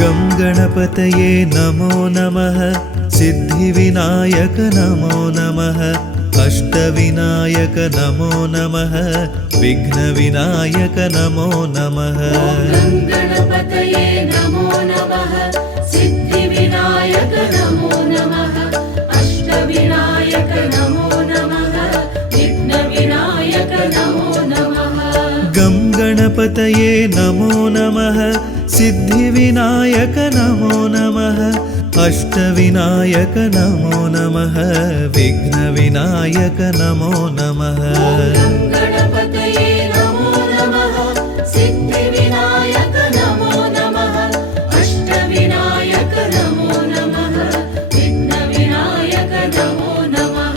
गं गणपतये नमो नमः सिद्धिविनायक नमो नमः अष्टविनायक नमो नमः विघ्नविनायक नमो नमः गं गणपतये नमो नमः सिद्धिविनायक नमो नमः अष्टविनायक नमो नमः विघ्नविनायक नमो नमः गं गणपतये नमो नमः सिद्धिविनायक नमो नमः अष्टविनायक नमो नमः विघ्नविनायक नमो नमः गं गणपतये नमो नमः सिद्धिविनायक नमो नमः अष्टविनायक नमो नमः विघ्नविनायक नमो नमः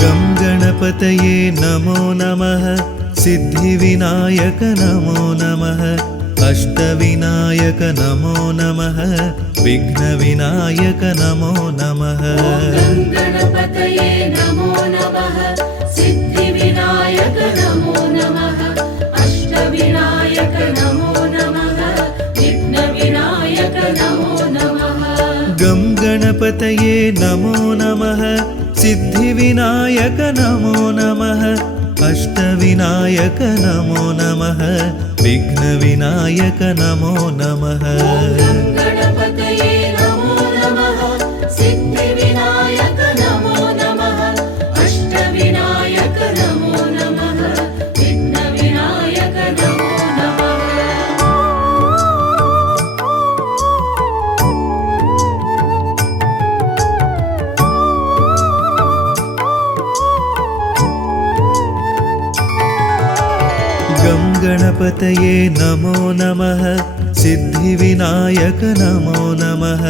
गं गणपतये नमो नमः सिद्धिविनायक नमो नमः अष्टविनायक नमो नमः विघ्नविनायक नमो नमः गं गणपतये नमो नमः सिद्धिविनायक नमो नमः अष्टविनायक नमो नमः विघ्नविनायक नमो नमः गं गणपतये नमो नमः सिद्धिविनायक नमो नमः अष्टविनायक नमो नमः विघ्नविनायक नमो नमः गं गणपतये नमो नमः सिद्धिविनायक नमो नमः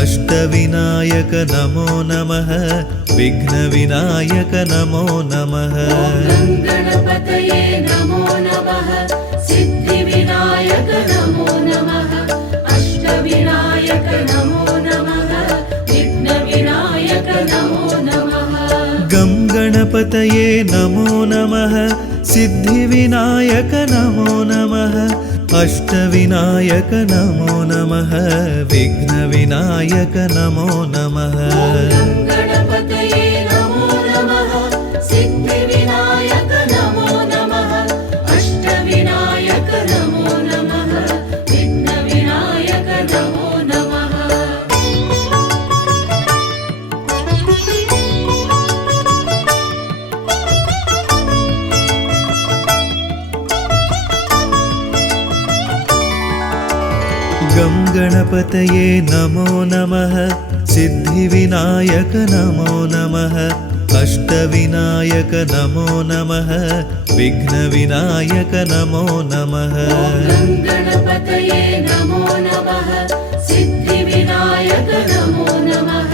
अष्टविनायक नमो नमः विघ्नविनायक नमो नमः गं गणपतये नमो नमः सिद्धिविनायक नमो नमः अष्टविनायक नमो नमः विघ्नविनायक नमो नमः गं गणपतये नमो नमः सिद्धिविनायक नमो नमः अष्टविनायक नमो नमः विघ्नविनायक नमो नमः गं गणपतये नमो नमः सिद्धिविनायक नमो नमः अष्टविनायक नमो नमः विघ्नविनायक नमो नमः गं गणपतये नमो नमः सिद्धिविनायक नमो नमः अष्टविनायक नमो नमः विघ्नविनायक नमो नमः गं गणपतये नमो नमः सिद्धिविनायक नमो नमः अष्टविनायक नमो नमः विघ्नविनायक नमो नमः गं गणपतये नमो नमः सिद्धिविनायक नमो नमः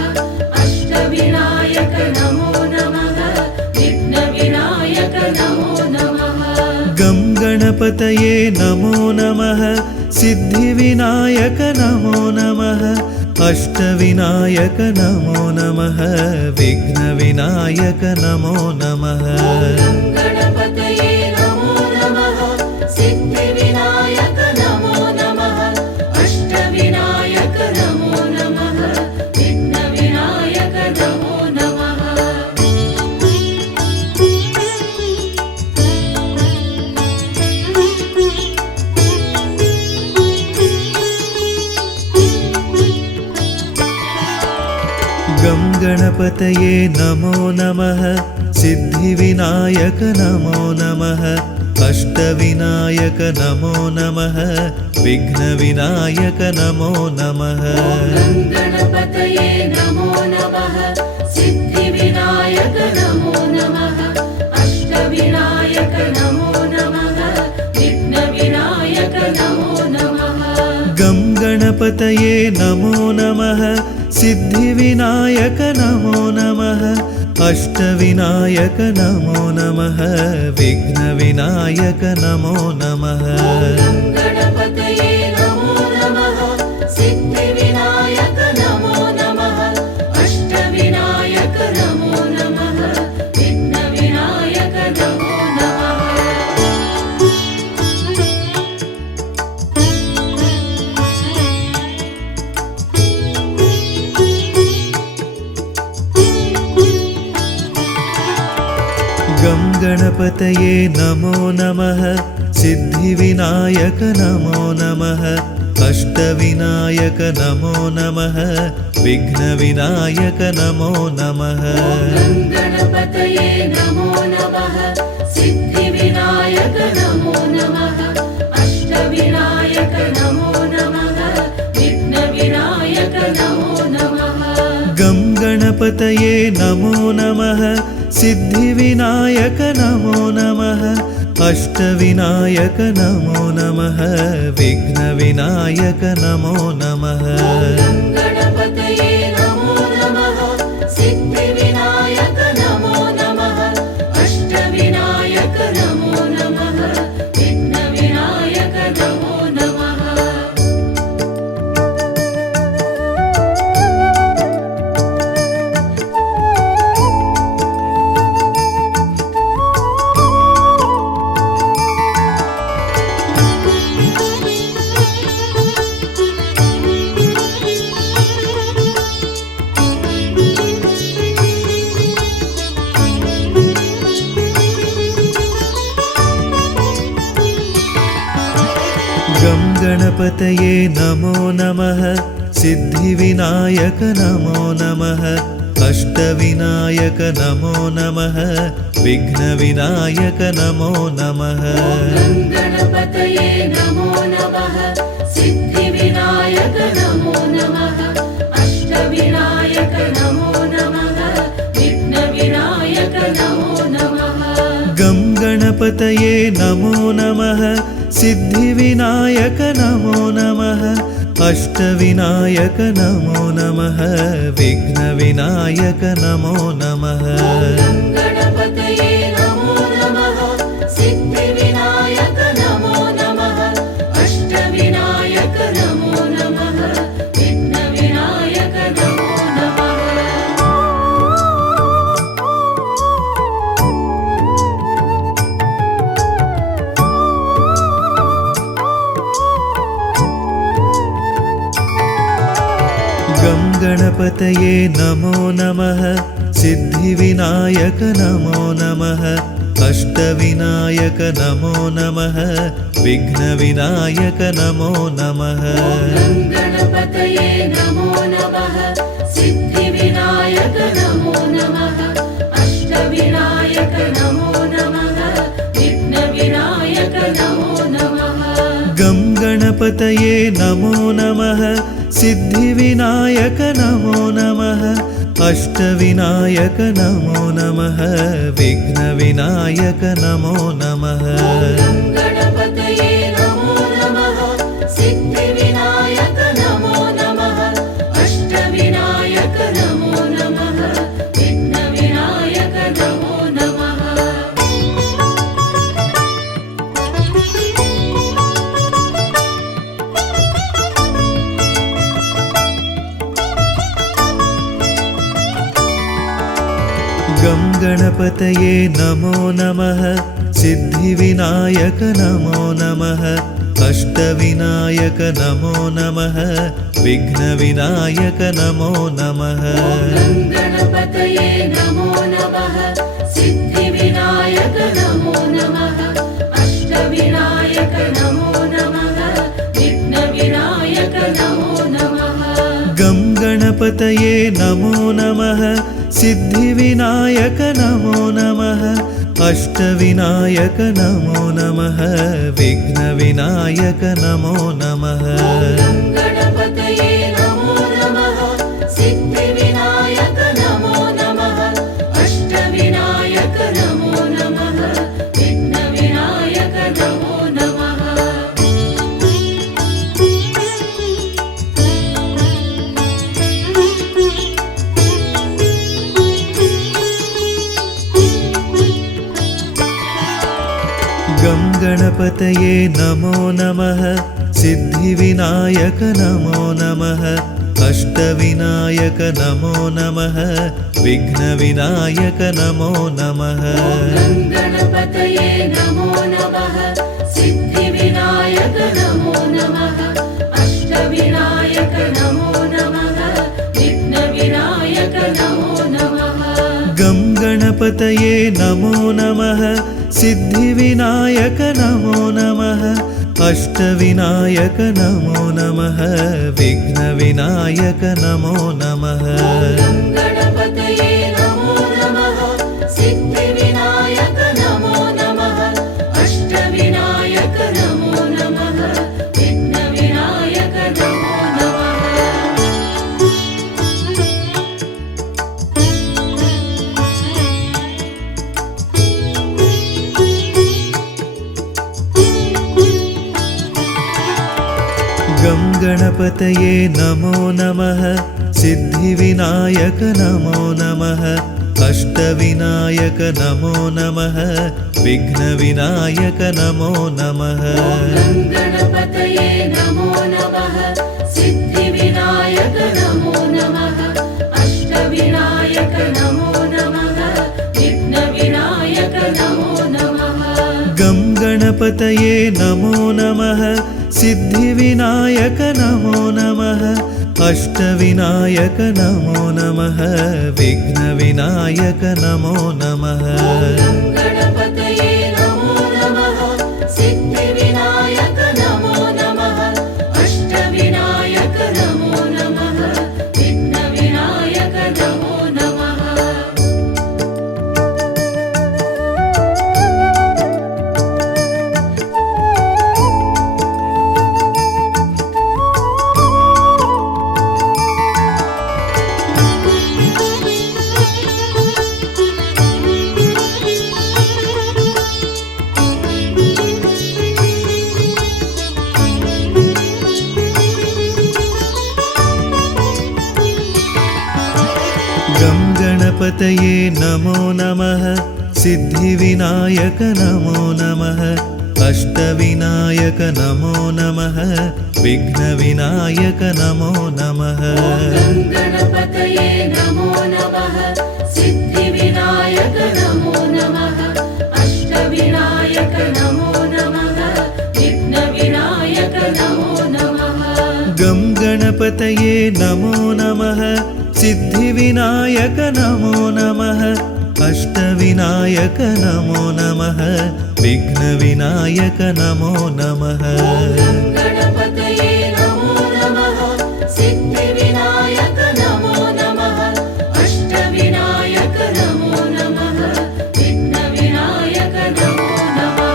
अष्टविनायक नमो नमः विघ्नविनायक नमो नमः गं गणपतये नमो नमः सिद्धिविनायक नमो नमः अष्टविनायक नमो नमः विघ्नविनायक नमो नमः गं गणपतये नमो नमः सिद्धिविनायक नमो नमः अष्टविनायक नमो नमः विघ्नविनायक नमो नमः गं गणपतये नमो नमः सिद्धिविनायक नमो नमः अष्टविनायक नमो नमः विघ्नविनायक नमो नमः गं गणपतये नमो नमः सिद्धिविनायक नमो नमः अष्टविनायक नमो नमः विघ्नविनायक नमो नमः गं गणपतये गणपतये नमो नमः सिद्धिविनायक नमो नमः अष्टविनायक नमो नमः विघ्नविनायक नमो नमः गणपतये नमो नमः सिद्धिविनायक नमो नमः अष्टविनायक नमो नमः विघ्नविनायक नमो नमः गं गणपतये नमो नमः सिद्धिविनायक नमो नमः अष्टविनायक नमो नमः विघ्नविनायक नमो नमः गणपतये नमो नमः सिद्धिविनायक नमो नमः अष्टविनायक नमो नमः विघ्नविनायक नमो नमः गं गणपतये नमो नमः सिद्धिविनायक नमो नमः अष्टविनायक नमो नमः विघ्नविनायक नमो नमः गणपतये नमो नमः सिद्धिविनायक नमो नमः अष्टविनायक नमो नमः विघ्नविनायक नमो नमः गं गणपतये नमो नमः सिद्धिविनायक नमो नमः अष्टविनायक नमो नमः विघ्नविनायक नमो नमः गणपतये नमो नमः सिद्धिविनायक नमो नमः अष्टविनायक नमो नमः विघ्नविनायक नमो नमः गं गणपतये नमो नमः सिद्धिविनायक नमो नमः अष्टविनायक नमो नमः विघ्नविनायक नमो नमः गणपतये नमो नमः सिद्धिविनायक नमो नमः अष्टविनायक नमो नमः विघ्नविनायक नमो नमः गं गणपतये नमो नमः सिद्धिविनायक नमो नमः अष्टविनायक नमो नमः विघ्नविनायक नमो नमः गणपतये नमो नमः सिद्धिविनायक नमो नमः अष्टविनायक नमो नमः विघ्नविनायक नमो नमः गं गणपतये नमो नमः सिद्धिविनायक नमो नमः अष्टविनायक नमो नमः विघ्नविनायक नमो नमः गणपतये नमो नमः सिद्धिविनायक नमो नमः अष्टविनायक नमो नमः विघ्नविनायक नमो नमः गं गणपतये नमो नमः सिद्धिविनायक नमो नमः अष्टविनायक नमो नमः विघ्नविनायक नमो नमः गणपतये नमो नमः सिद्धिविनायक नमो नमः अष्टविनायक नमो नमः विघ्नविनायक नमो नमः गं गणपतये नमो नमः सिद्धिविनायक नमो नमः अष्टविनायक नमो नमः विघ्नविनायक नमो नमः गणपतये नमो नमः सिद्धिविनायक नमो नमः अष्टविनायक नमो नमः विघ्नविनायक नमो नमः गणपतये नमो नमः सिद्धिविनायक नमो नमः अष्टविनायक नमो नमः विघ्नविनायक नमो नमः गं गणपतये नमो नमः सिद्धिविनायक नमो नमः अष्टविनायक नमो नमः विघ्नविनायक नमो नमः गं गणपतये नमो नमः सिद्धिविनायक नमो नमः अष्टविनायक नमो नमः विघ्नविनायक नमो नमः गं गणपतये नमो नमः सिद्धिविनायक नमो नमः अष्टविनायक नमो नमः विघ्नविनायक नमो नमः गं गणपतये नमो नमः सिद्धिविनायक नमो नमः अष्टविनायक नमो नमः विघ्नविनायक नमो नमः गं गणपतये नमो नमः सिद्धिविनायक नमो नमः अष्टविनायक नमो नमः विघ्नविनायक नमो नमः गं गणपतये नमो नमः सिद्धिविनायक नमो नमः अष्टविनायक नमो नमः विघ्नविनायक नमो नमः गं गणपतये नमो नमः सिद्धिविनायक नमो नमः अष्टविनायक नमो नमः विघ्नविनायक नमो नमः गं गणपतये नमो नमः सिद्धिविनायक नमो नमः अष्टविनायक नमो नमः विघ्नविनायक नमो नमः गं गणपतये नमो नमः सिद्धिविनायक नमो नमः अष्टविनायक नमो नमः विघ्नविनायक नमो नमः गं गणपतये नमो नमः सिद्धिविनायक नमो नमः अष्टविनायक नमो नमः विघ्नविनायक नमो नमः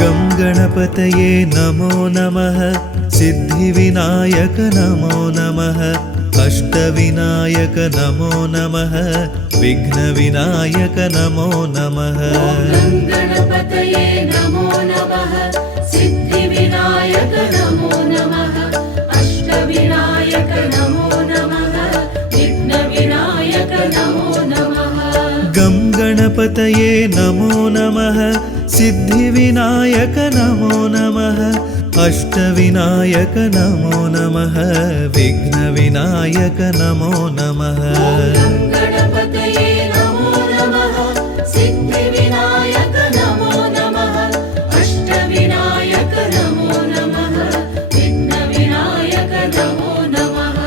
गं गणपतये नमो नमः सिद्धिविनायक नमो नमः अष्टविनायक नमो नमः विघ्नविनायक नमो नमः गं गणपतये नमो नमः सिद्धिविनायक नमो नमः अष्टविनायक नमो नमः विघ्नविनायक नमो नमः गं गणपतये नमो नमः सिद्धिविनायक नमो नमः अष्टविनायक नमो नमः विघ्नविनायक नमो नमः गं गणपतये नमो नमः सिद्धिविनायक नमो नमः अष्टविनायक नमो नमः विघ्नविनायक नमो नमः गं गणपतये नमो नमः सिद्धिविनायक नमो नमः अष्टविनायक नमो नमः विघ्नविनायक नमो नमः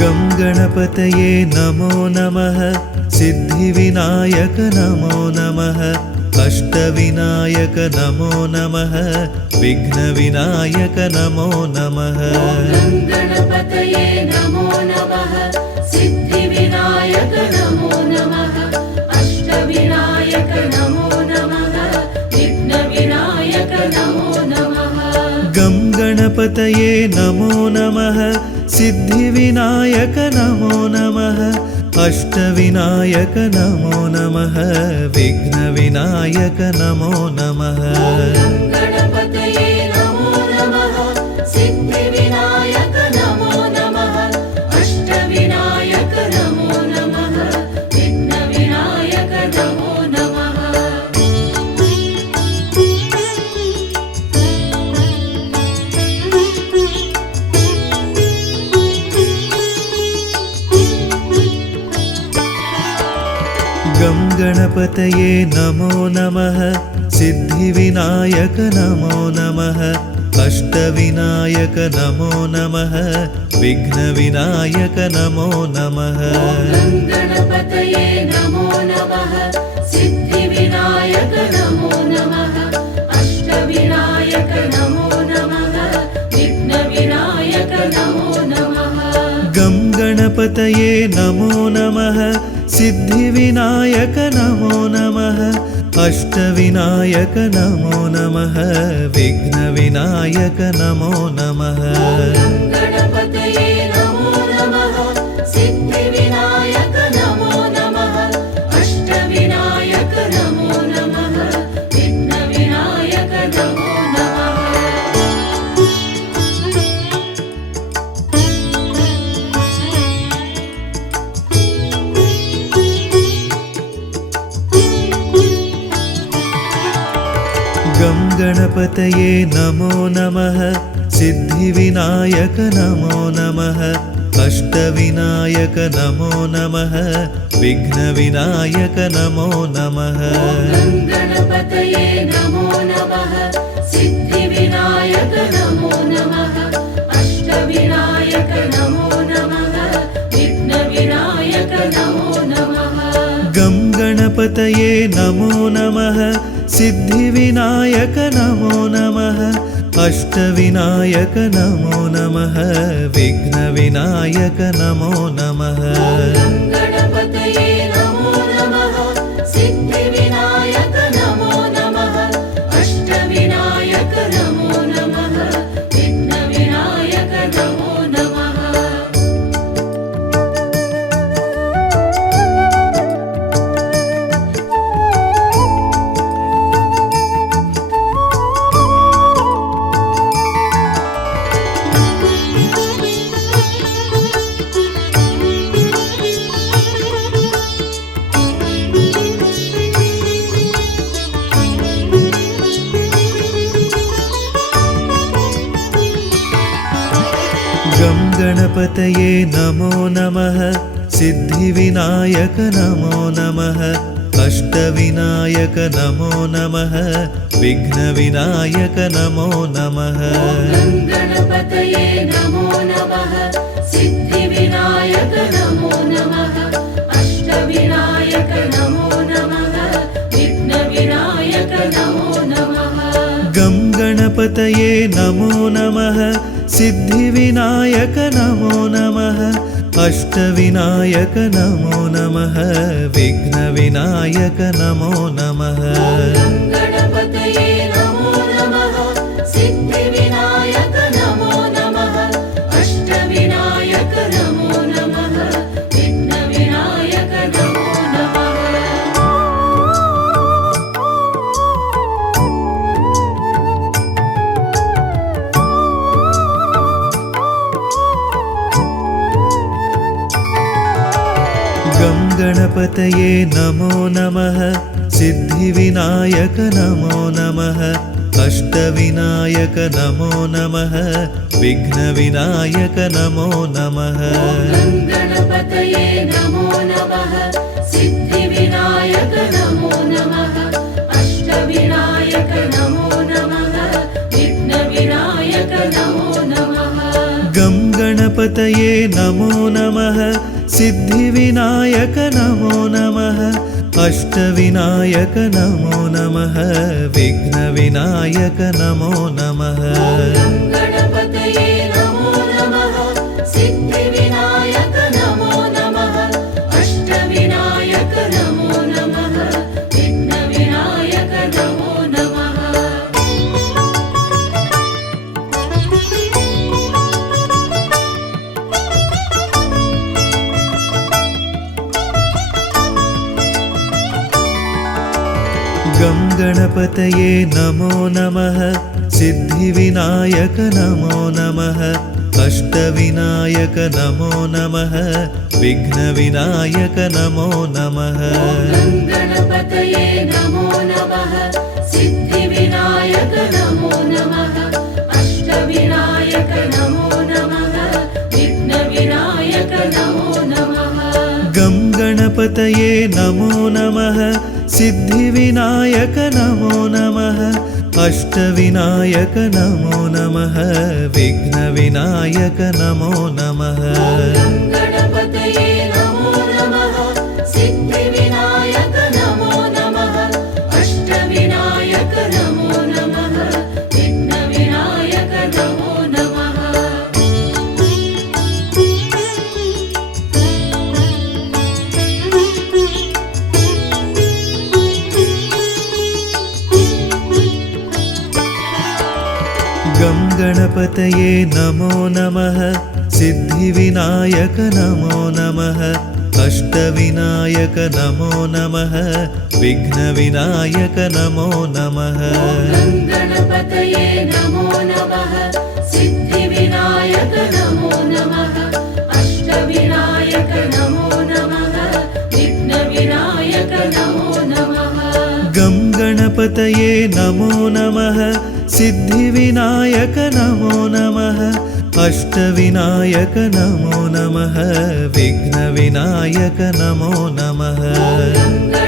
गं गणपतये नमो नमः सिद्धिविनायक नमो नमः अष्टविनायक नमो नमः विघ्नविनायक नमो नमः गं गणपतये नमो नमः सिद्धिविनायक नमो नमः अष्टविनायक नमो नमः विघ्नविनायक नमो नमः गं गणपतये गङ्गणपतये नमो नमः सिद्धिविनायक नमो नमः अष्टविनायक नमो नमः विघ्नविनायक नमो नमः गणपतये नमो नमः सिद्धिविनायक नमो नमः अष्टविनायक नमो नमः विघ्नविनायक नमो नमः गं गणपतये नमो नमः सिद्धिविनायक नमो नमः अष्टविनायक नमो नमः विघ्नविनायक नमो नमः गणपतये नमो नमः सिद्धिविनायक नमो नमः अष्टविनायक नमो नमः विघ्नविनायक नमो नमः गं गणपतये नमो नमः सिद्धिविनायक नमो नमः अष्टविनायक नमो नमः विघ्नविनायक नमो नमः गणपतये नमो नमः सिद्धिविनायक नमो नमः अष्टविनायक नमो नमः विघ्नविनायक नमो नमः गं गणपतये नमो नमः सिद्धिविनायक नमो नमः अष्टविनायक नमो नमः विघ्नविनायक नमो नमः गणपतये नमो नमः सिद्धिविनायक नमो नमः अष्टविनायक नमो नमः विघ्नविनायक नमो नमः गं गणपतये नमो नमः सिद्धिविनायक नमो नमः अष्टविनायक नमो नमः विघ्नविनायक नमो नमः गणपतये नमो नमः सिद्धिविनायक नमो नमः अष्टविनायक नमो नमः विघ्नविनायक नमो नमः गं गणपतये नमो नमः सिद्धिविनायक नमो नमः अष्टविनायक नमो नमः विघ्नविनायक नमो नमः गणपतये नमो नमः सिद्धिविनायक नमो नमः अष्टविनायक नमो नमः विघ्नविनायक नमो नमः गं गणपतये नमो नमः सिद्धिविनायक नमो नमः अष्टविनायक नमो नमः विघ्नविनायक नमो नमः गणपतये नमो नमः सिद्धिविनायक नमो नमः अष्टविनायक नमो नमः विघ्नविनायक नमो नमः गं गणपतये नमो नमः सिद्धिविनायक नमो नमः अष्टविनायक नमो नमः विघ्नविनायक नमो नमः गणपतये नमो नमः सिद्धिविनायक नमो नमः अष्टविनायक नमो नमः विघ्नविनायक नमो नमः गं गणपतये नमो नमः सिद्धिविनायक नमो नमः अष्टविनायक नमो नमः विघ्नविनायक नमो नमः गणपतये नमो नमः सिद्धिविनायक नमो नमः अष्टविनायक नमो नमः विघ्नविनायक नमो नमः गङ्गणपतये नमो नमः सिद्धिविनायक नमो नमः अष्टविनायक नमो नमः विघ्नविनायक नमो नमः गणपतये नमो नमः सिद्धिविनायक नमो नमः अष्टविनायक नमो नमः विघ्नविनायक नमो नमः गं गणपतये नमो नमः सिद्धिविनायक नमो नमः अष्टविनायक नमो नमः विघ्नविनायक नमो नमः गणपतये नमो नमः सिद्धिविनायक नमो नमः अष्टविनायक नमो नमः विघ्नविनायक नमो नमः गं गणपतये नमो नमः सिद्धिविनायक नमो नमः अष्टविनायक नमो नमः विघ्नविनायक नमो नमः गणपतये नमो नमः सिद्धिविनायक नमो नमः अष्टविनायक नमो नमः विघ्नविनायक नमो नमः गं गणपतये नमो नमः सिद्धिविनायक नमो नमः अष्टविनायक नमो नमः विघ्नविनायक नमो नमः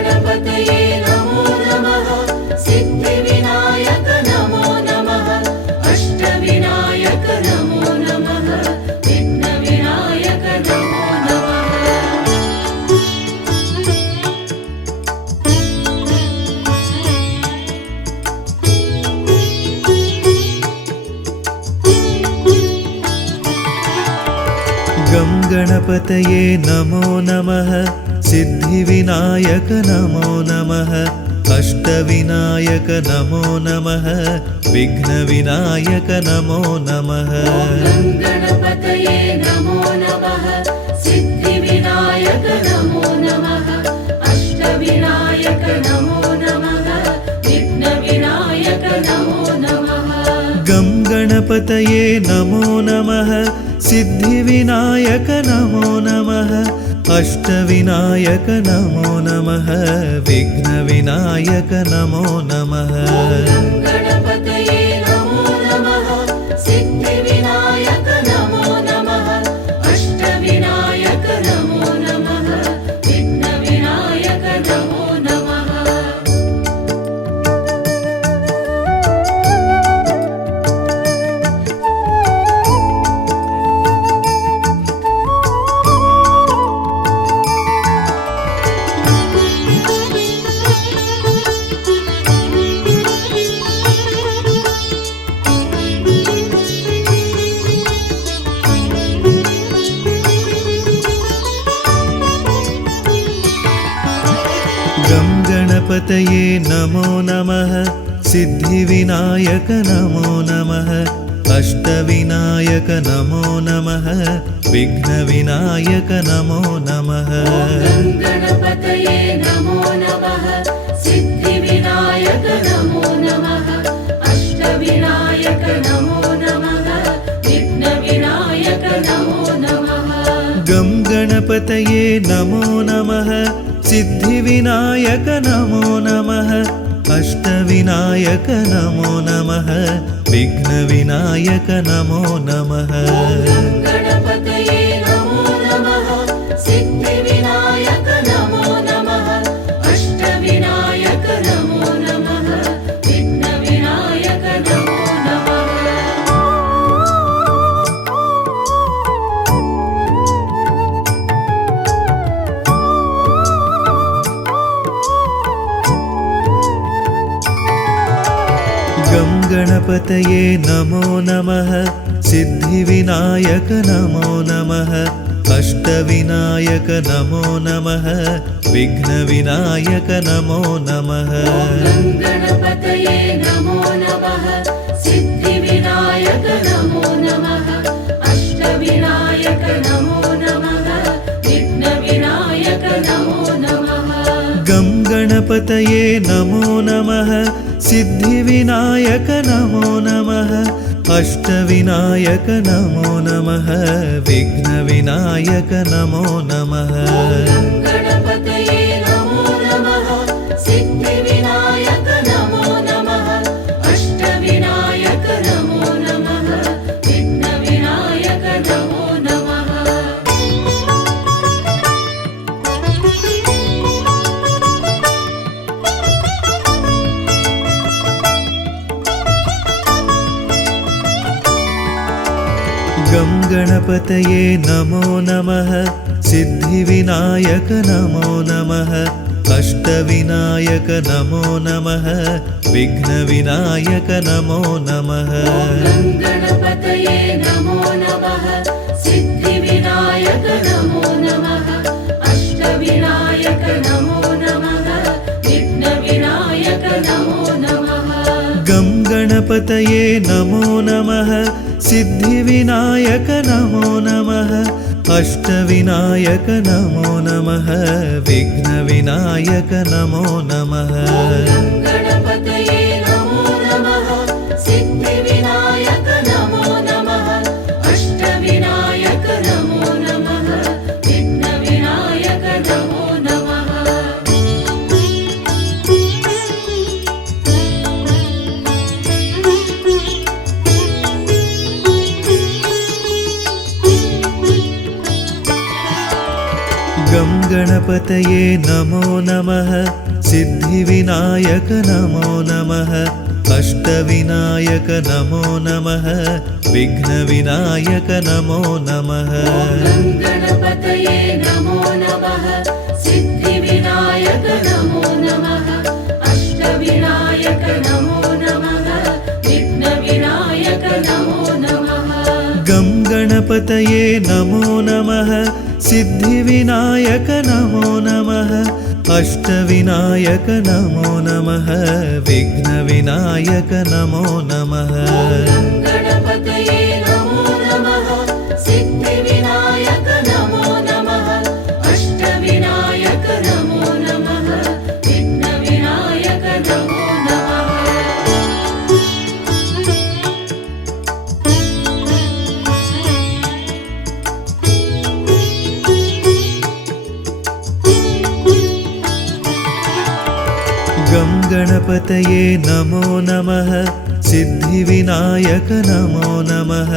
गणपतये नमो नमः सिद्धिविनायक नमो नमः अष्टविनायक नमो नमः विघ्नविनायक नमो नमः गं गणपतये नमो नमः सिद्धिविनायक नमो नमः अष्टविनायक नमो नमः विघ्नविनायक नमो नमः गणपतये नमो नमः सिद्धिविनायक नमो नमः अष्टविनायक नमो नमः विघ्नविनायक नमो नमः गं गणपतये नमो नमः सिद्धिविनायक नमो नमः अष्टविनायक नमो नमः विघ्नविनायक नमो नमः गणपतये नमो नमः सिद्धिविनायक नमो नमः अष्टविनायक नमो नमः विघ्नविनायक नमो नमः गं गणपतये नमो नमः सिद्धिविनायक नमो नमः अष्टविनायक नमो नमः विघ्नविनायक नमो नमः गणपतये नमो नमः सिद्धिविनायक नमो नमः अष्टविनायक नमो नमः विघ्नविनायक नमो नमः गं गणपतये नमो नमः सिद्धिविनायक नमो नमः अष्टविनायक नमो नमः विघ्नविनायक नमो नमः गणपतये नमो नमः सिद्धिविनायक नमो नमः अष्टविनायक नमो नमः विघ्नविनायक नमो नमः गं गणपतये नमो नमः सिद्धिविनायक नमो नमः अष्टविनायक नमो नमः विघ्नविनायक नमो नमः गणपतये नमो नमः सिद्धिविनायक नमो नमः अष्टविनायक नमो नमः विघ्नविनायक नमो नमः गं गणपतये गङ्गणपतये नमो नमः सिद्धिविनायक नमो नमः अष्टविनायक नमो नमः विघ्नविनायक नमो नमः गणपतये नमो नमः सिद्धिविनायक नमो नमः अष्टविनायक नमो नमः विघ्नविनायक नमो नमः गं गणपतये नमो नमः सिद्धिविनायक नमो नमः अष्टविनायक नमो नमः विघ्नविनायक नमो नमः गणपतये नमो नमः सिद्धिविनायक नमो नमः अष्टविनायक नमो नमः विघ्नविनायक नमो नमः गं गणपतये नमो नमः सिद्धिविनायक नमो नमः अष्टविनायक नमो नमः विघ्नविनायक नमो नमः गणपतये नमो नमः सिद्धिविनायक नमो नमः अष्टविनायक नमो नमः विघ्नविनायक नमो नमः गं गणपतये नमो नमः सिद्धिविनायक नमो नमः अष्टविनायक नमो नमः विघ्नविनायक नमो नमः गणपतये नमो नमः सिद्धिविनायक नमो नमः अष्टविनायक नमो नमः विघ्नविनायक नमो नमः गं गणपतये नमो नमः सिद्धिविनायक नमो नमः अष्टविनायक नमो नमः विघ्नविनायक नमो नमः गणपतये नमो नमः सिद्धिविनायक नमो नमः अष्टविनायक नमो नमः विघ्नविनायक नमो नमः गं गणपतये नमो नमः सिद्धिविनायक नमो नमः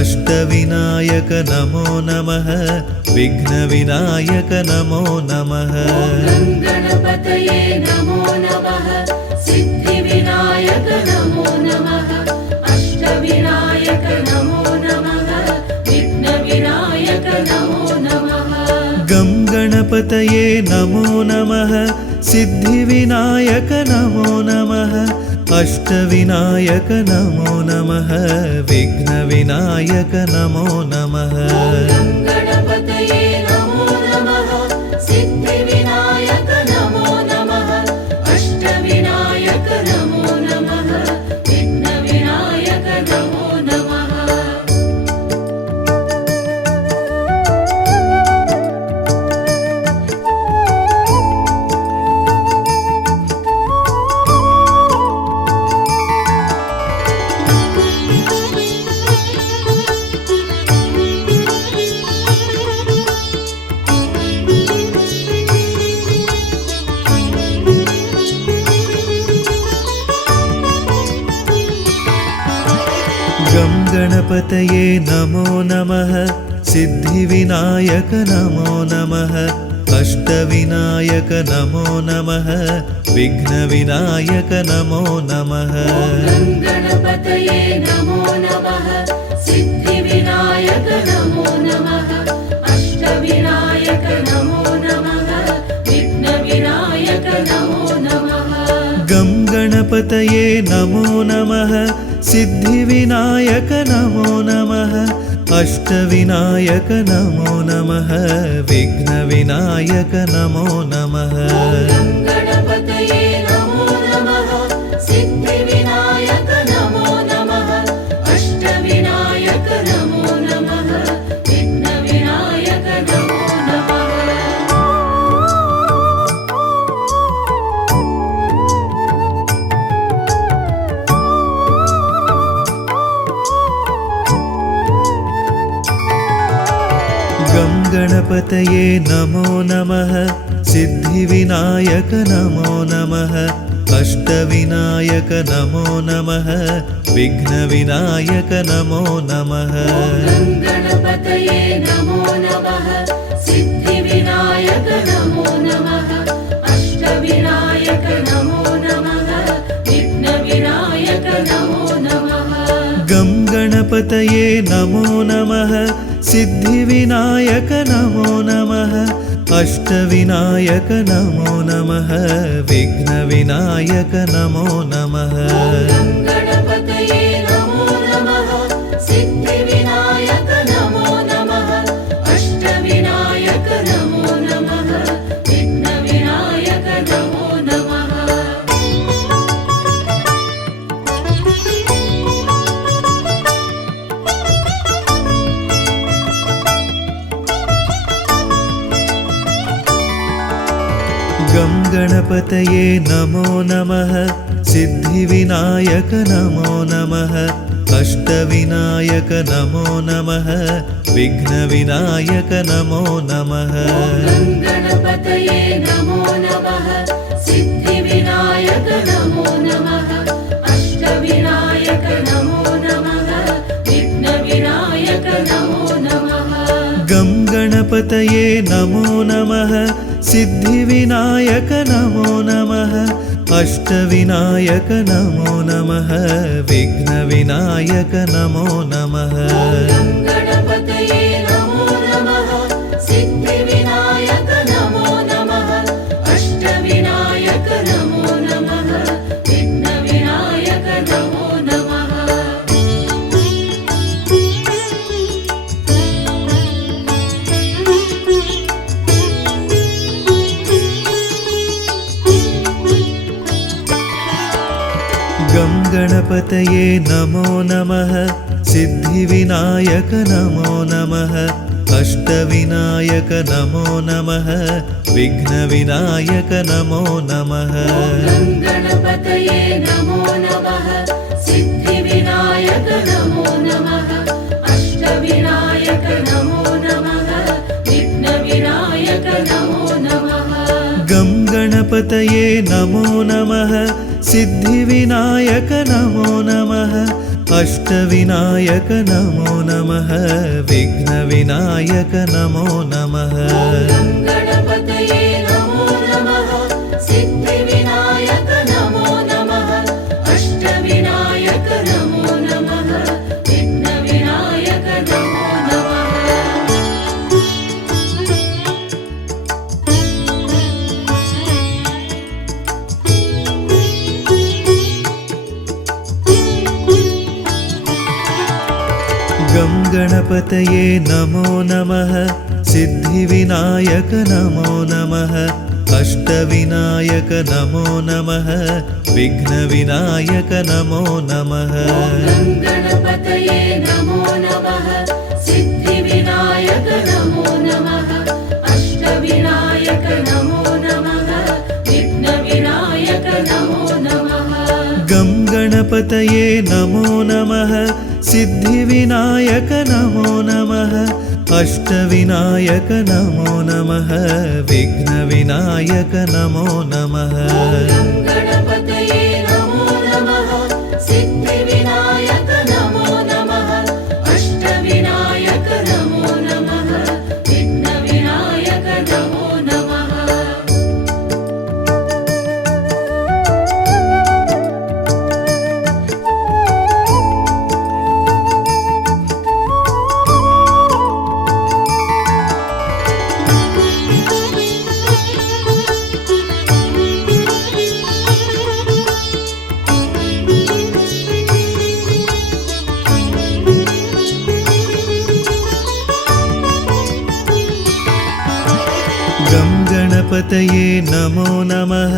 अष्टविनायक नमो नमः विघ्नविनायक नमो नमः गणपतये नमो नमः सिद्धिविनायक नमो नमः अष्टविनायक नमो नमः विघ्नविनायक नमो नमः गं गणपतये नमो नमः सिद्धिविनायक नमो नमः अष्टविनायक नमो नमः विघ्नविनायक नमो नमः गणपतये नमो नमः सिद्धिविनायक नमो नमः अष्टविनायक नमो नमः विघ्नविनायक नमो नमः गं गणपतये नमो नमः सिद्धिविनायक नमो नमः अष्टविनायक नमो नमः विघ्नविनायक नमो नमः गणपतये नमो नमः सिद्धिविनायक नमो नमः अष्टविनायक नमो नमः विघ्नविनायक नमो नमः गं गणपतये नमो नमः सिद्धिविनायक नमो नमः अष्टविनायक नमो नमः विघ्नविनायक नमो नमः गणपतये नमो नमः सिद्धिविनायक नमो नमः अष्टविनायक नमो नमः विघ्नविनायक नमो नमः गणपतये नमो नमः सिद्धिविनायक नमो नमः अष्टविनायक नमो नमः विघ्नविनायक नमो नमः गं गणपतये नमो नमः सिद्धिविनायक नमो नमः अष्टविनायक नमो नमः विघ्नविनायक नमो नमः गं गणपतये नमो नमः सिद्धिविनायक नमो नमः अष्टविनायक नमो नमः विघ्नविनायक नमो नमः गं गणपतये नमो नमः सिद्धिविनायक नमो नमः अष्टविनायक नमो नमः विघ्नविनायक नमो नमः गं गणपतये नमो नमः सिद्धिविनायक नमो नमः अष्टविनायक नमो नमः विघ्नविनायक नमो नमः गं गणपतये नमो नमः सिद्धिविनायक नमो नमः अष्टविनायक नमो नमः विघ्नविनायक नमो नमः गं गणपतये नमो नमः सिद्धिविनायक नमो नमः अष्टविनायक नमो नमः विघ्नविनायक नमो नमः गं गणपतये नमो नमः सिद्धिविनायक नमो नमः अष्टविनायक नमो नमः विघ्नविनायक नमो नमः गं गणपतये नमो नमः सिद्धिविनायक नमो नमः अष्टविनायक नमो नमः विघ्नविनायक नमो नमः गं गणपतये नमो नमः सिद्धिविनायक नमो नमः अष्टविनायक नमो नमः विघ्नविनायक नमो नमः गं गणपतये नमो नमः सिद्धिविनायक नमो नमः अष्टविनायक नमो नमः विघ्नविनायक नमो नमः गं गणपतये नमो नमः सिद्धिविनायक नमो नमः अष्टविनायक नमो नमः विघ्नविनायक नमो नमः गं गणपतये नमो नमः सिद्धिविनायक नमो नमः अष्टविनायक नमो नमः विघ्नविनायक नमो नमः गं गणपतये नमो नमः सिद्धिविनायक नमो नमः अष्टविनायक नमो नमः विघ्नविनायक नमो नमः गं गणपतये नमो नमः सिद्धिविनायक नमो नमः अष्टविनायक नमो नमः विघ्नविनायक नमो नमः गं गणपतये नमो नमः सिद्धिविनायक नमो नमः अष्टविनायक नमो नमः विघ्नविनायक नमो नमः गं गणपतये नमो नमः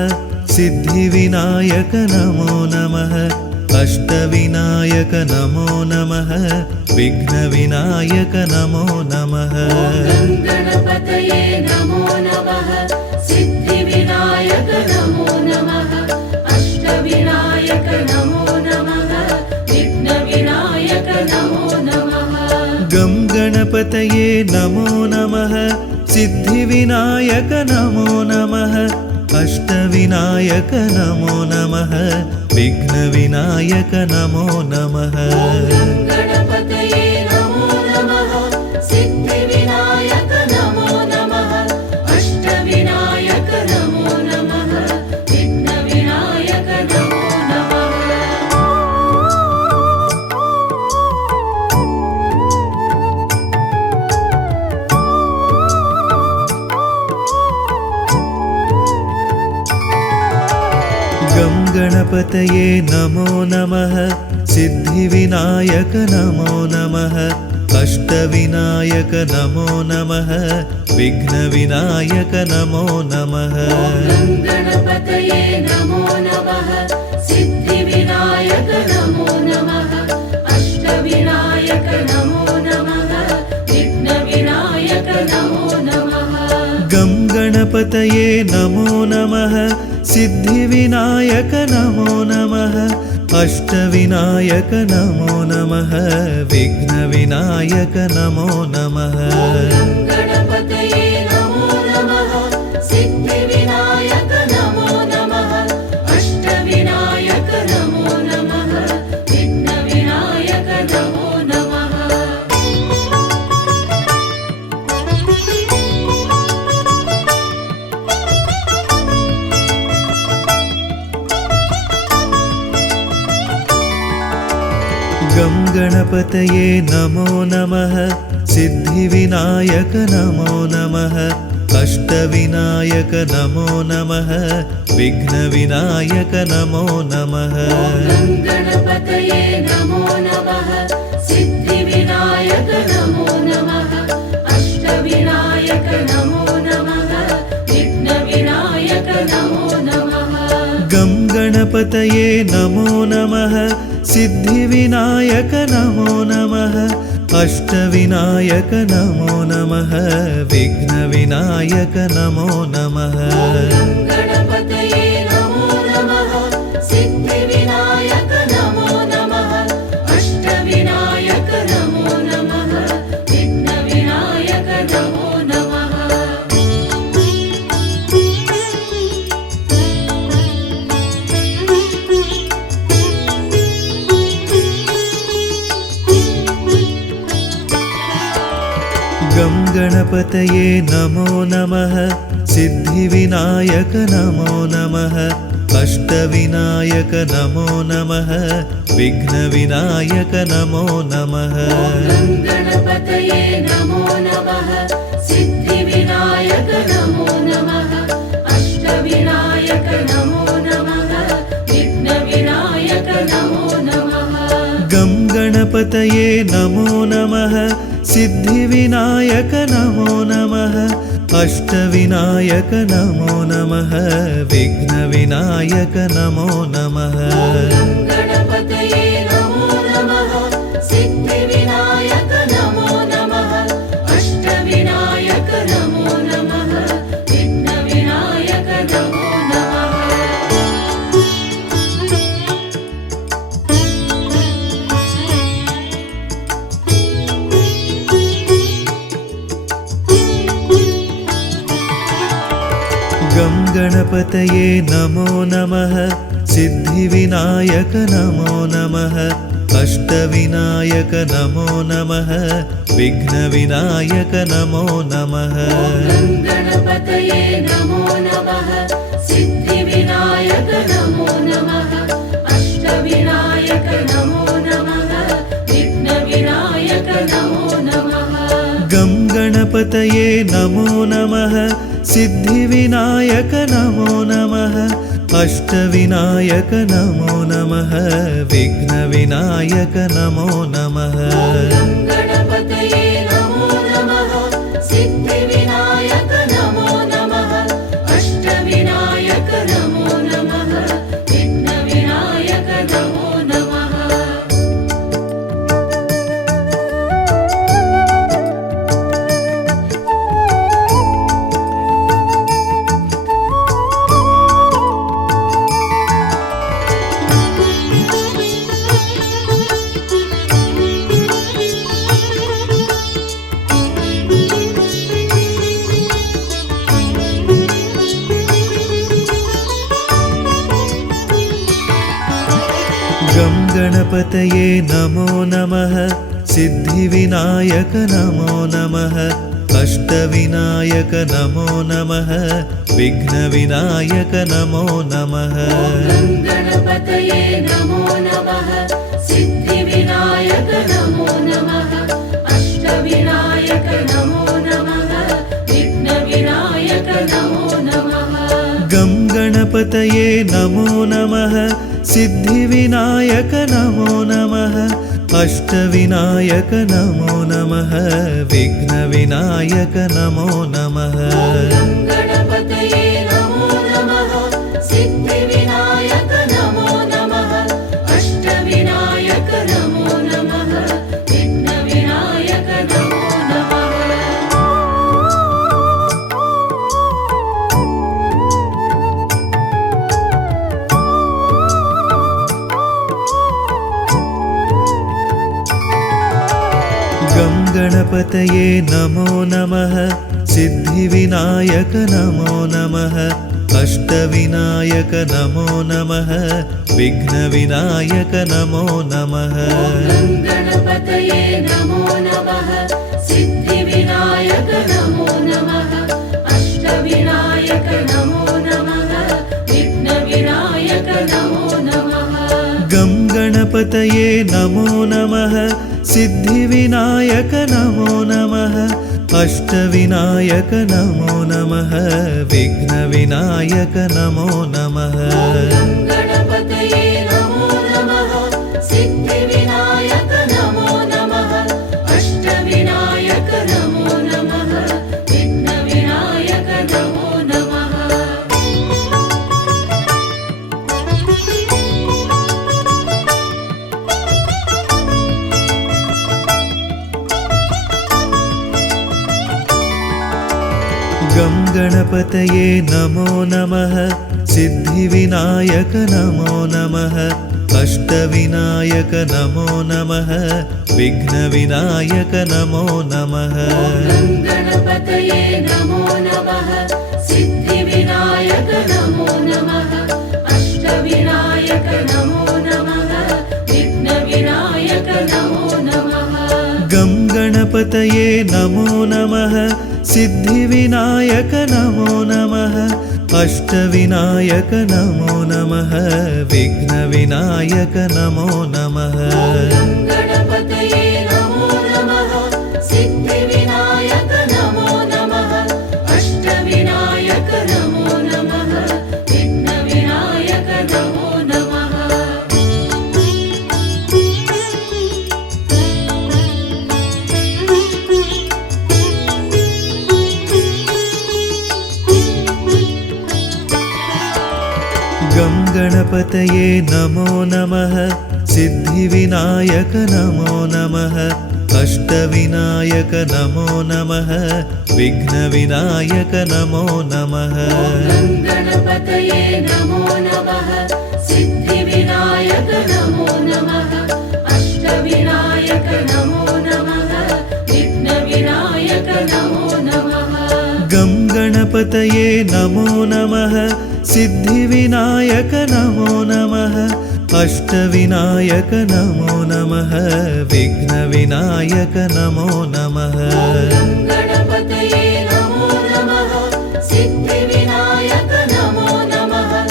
सिद्धिविनायक नमो नमः अष्टविनायक नमो नमः विघ्नविनायक नमो नमः गं गणपतये नमो नमः सिद्धिविनायक नमो नमः अष्टविनायक नमो नमः विघ्नविनायक नमो नमः गं गणपतये गणपतये नमो नमः सिद्धिविनायक नमो नमः अष्टविनायक नमो नमः विघ्नविनायक नमो नमः गणपतये नमो नमः सिद्धिविनायक नमो नमः अष्टविनायक नमो नमः विघ्नविनायक नमो नमः गं गणपतये नमो नमः सिद्धिविनायक नमो नमः अष्टविनायक नमो नमः विघ्नविनायक नमो नमः गणपतये नमो नमः सिद्धिविनायक नमो नमः अष्टविनायक नमो नमः विघ्नविनायक नमो नमः गं गणपतये नमो नमः सिद्धिविनायक नमो नमः अष्टविनायक नमो नमः विघ्नविनायक नमो नमः गणपतये नमो नमः सिद्धिविनायक नमो नमः अष्टविनायक नमो नमः विघ्नविनायक नमो नमः गं गणपतये नमो नमः सिद्धिविनायक नमो नमः अष्टविनायक नमो नमः विघ्नविनायक नमो नमः गणपतये नमो नमः सिद्धिविनायक नमो नमः अष्टविनायक नमो नमः विघ्नविनायक नमो नमः गं गणपतये नमो नमः सिद्धिविनायक नमो नमः अष्टविनायक नमो नमः विघ्नविनायक नमो नमः गणपतये नमो नमः सिद्धिविनायक नमो नमः अष्टविनायक नमो नमः विघ्नविनायक नमो नमः गं गणपतये नमो नमः सिद्धिविनायक नमो नमः अष्टविनायक नमो नमः विघ्नविनायक नमो नमः गणपतये नमो नमः सिद्धिविनायक नमो नमः अष्टविनायक नमो नमः विघ्नविनायक नमो नमः गं गणपतये नमो नमः सिद्धिविनायक नमो नमः अष्टविनायक नमो नमः विघ्नविनायक नमो नमः गणपतये नमो नमः सिद्धिविनायक नमो नमः अष्टविनायक नमो नमः विघ्नविनायक नमो नमः गं गणपतये नमो नमः सिद्धिविनायक नमो नमः अष्टविनायक नमो नमः विघ्नविनायक नमो नमः गणपतये नमो नमः सिद्धिविनायक नमो नमः अष्टविनायक नमो नमः विघ्नविनायक नमो नमः गं गणपतये नमो नमः सिद्धिविनायक नमो नमः अष्टविनायक नमो नमः विघ्नविनायक नमो नमः गणपतये नमो नमः सिद्धिविनायक नमो नमः अष्टविनायक नमो नमः विघ्नविनायक नमो नमः गणपतये नमो नमः सिद्धिविनायक नमो नमः अष्टविनायक नमो नमः विघ्नविनायक नमो नमः गं गणपतये नमो नमः सिद्धिविनायक नमो नमः अष्टविनायक नमो नमः विघ्नविनायक नमो नमः गं गणपतये नमो नमः सिद्धिविनायक नमो नमः अष्टविनायक नमो नमः विघ्नविनायक नमो नमः गं गणपतये नमो नमः सिद्धिविनायक नमो नमः अष्टविनायक नमो नमः विघ्नविनायक नमो नमः गं गणपतये नमो नमः सिद्धिविनायक नमो नमः अष्टविनायक नमो नमः विघ्नविनायक नमो नमः गं गणपतये नमो नमः सिद्धिविनायक नमो नमः अष्टविनायक नमो नमः विघ्नविनायक नमो नमः गं गणपतये नमो नमः सिद्धिविनायक नमो नमः अष्टविनायक नमो नमः विघ्नविनायक नमो नमः गं गणपतये नमो नमः सिद्धिविनायक नमो नमः अष्टविनायक नमो नमः विघ्नविनायक नमो नमः गं गणपतये नमो नमः सिद्धिविनायक नमो नमः अष्टविनायक नमो नमः विघ्नविनायक नमो नमः गं गणपतये नमो नमः सिद्धिविनायक नमो नमः अष्टविनायक नमो नमः विघ्नविनायक नमो नमः गं गणपतये नमो नमः सिद्धिविनायक नमो नमः अष्टविनायक नमो नमः विघ्नविनायक नमो नमः गं गणपतये नमो नमः सिद्धिविनायक नमो नमः अष्टविनायक नमो नमः विघ्नविनायक नमो नमः गं गणपतये नमो नमः सिद्धिविनायक नमो नमः अष्टविनायक नमो नमः विघ्नविनायक नमो नमः गं गणपतये नमो नमः सिद्धिविनायक नमो नमः अष्टविनायक नमो नमः विघ्नविनायक नमो नमः गं गणपतये नमो नमः सिद्धिविनायक नमो नमः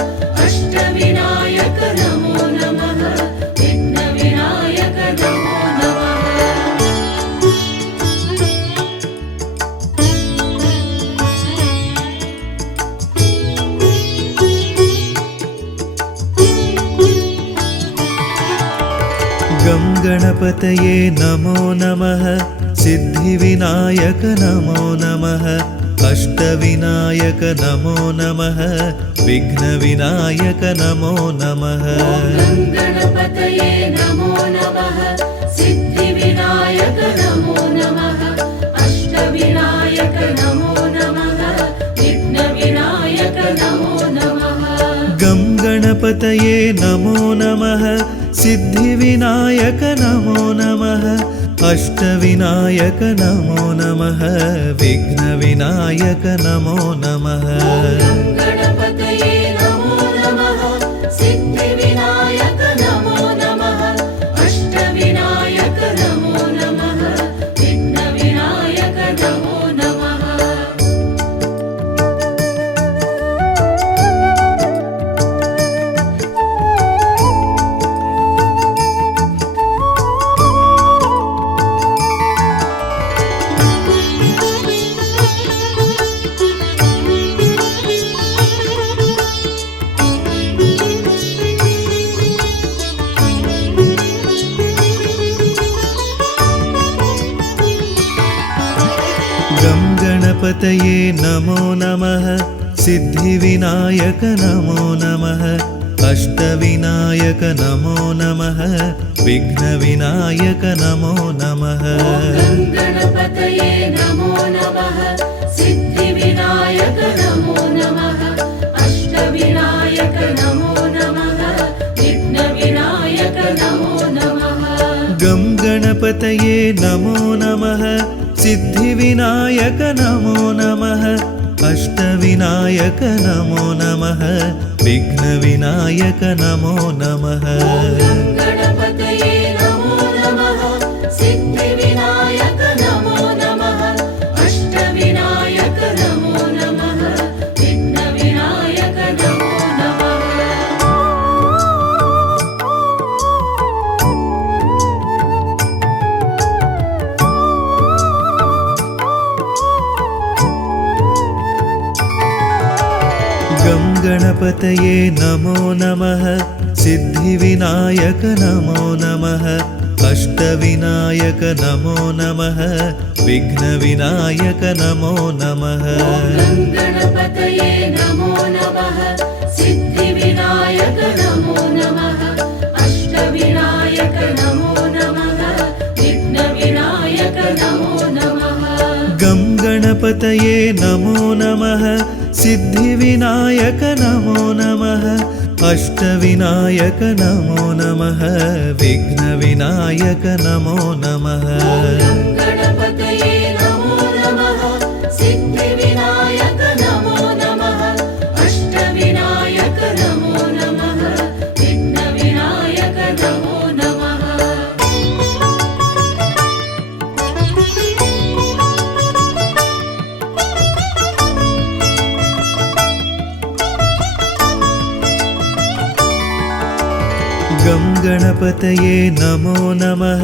अष्टविनायक नमो नमः विघ्नविनायक नमो नमः गं गणपतये नमो नमः सिद्धिविनायक नमो नमः अष्टविनायक नमो नमः विघ्नविनायक नमो नमः गं गणपतये नमो नमः सिद्धिविनायक नमो नमः अष्टविनायक नमो नमः विघ्नविनायक नमो नमः गं गणपतये नमो नमः सिद्धिविनायक नमो नमः अष्टविनायक नमो नमः विघ्नविनायक नमो नमः गं गणपतये नमो नमः सिद्धिविनायक नमो नमः अष्टविनायक नमो नमः विघ्नविनायक नमो नमः गं गणपतये नमो नमः सिद्धिविनायक नमो नमः गणपतये नमो नमः सिद्धिविनायक नमो नमः अष्टविनायक नमो नमः विघ्नविनायक नमो नमः गं गणपतये नमो नमः सिद्धिविनायक नमो नमः अष्टविनायक नमो नमः विघ्नविनायक नमो नमः गं गणपतये नमो नमः सिद्धिविनायक नमो नमः अष्टविनायक नमो नमः विघ्नविनायक नमो नमः गं गणपतये नमो नमः सिद्धिविनायक नमो नमः अष्टविनायक नमो नमः विघ्नविनायक नमो नमः गं गणपतये नमो नमः सिद्धिविनायक नमो नमः अष्टविनायक नमो नमः विघ्नविनायक नमो नमः गं गणपतये नमो नमः सिद्धिविनायक नमो नमः अष्टविनायक नमो नमः विघ्नविनायक नमो नमः गं गणपतये नमो नमः सिद्धिविनायक नमो नमः अष्टविनायक नमो नमः विघ्नविनायक नमो नमः गं गणपतये नमो नमः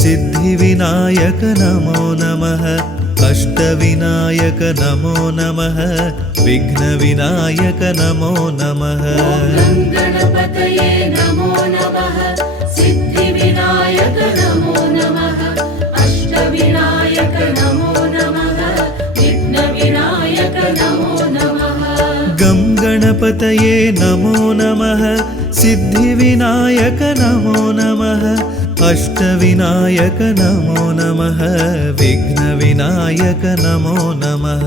सिद्धिविनायक नमो नमः अष्टविनायक नमो नमः विघ्नविनायक नमो नमः गं गणपतये नमो नमः सिद्धिविनायक नमो नमः अष्टविनायक नमो नमः विघ्नविनायक नमो नमः गं गणपतये नमो नमः सिद्धिविनायक नमो नमः अष्टविनायक नमो नमः विघ्नविनायक नमो नमः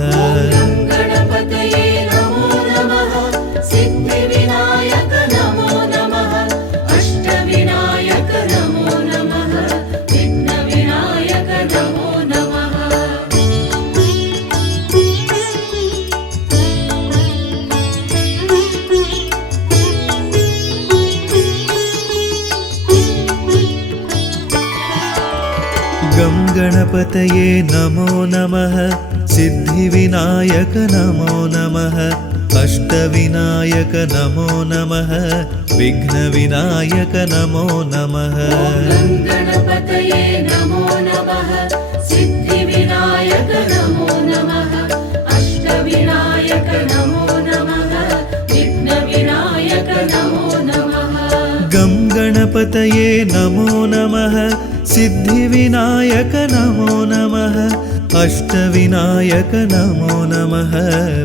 गं गणपतये नमो नमः सिद्धिविनायक नमो नमः अष्टविनायक नमो नमः विघ्नविनायक नमो नमः गं गणपतये नमो नमः सिद्धिविनायक नमो नमः अष्टविनायक नमो नमः विघ्नविनायक नमो नमः गं गणपतये नमो नमः सिद्धिविनायक नमो नमः अष्टविनायक नमो नमः विघ्नविनायक नमो नमः गं गणपतये नमो नमः सिद्धिविनायक नमो नमः अष्टविनायक नमो नमः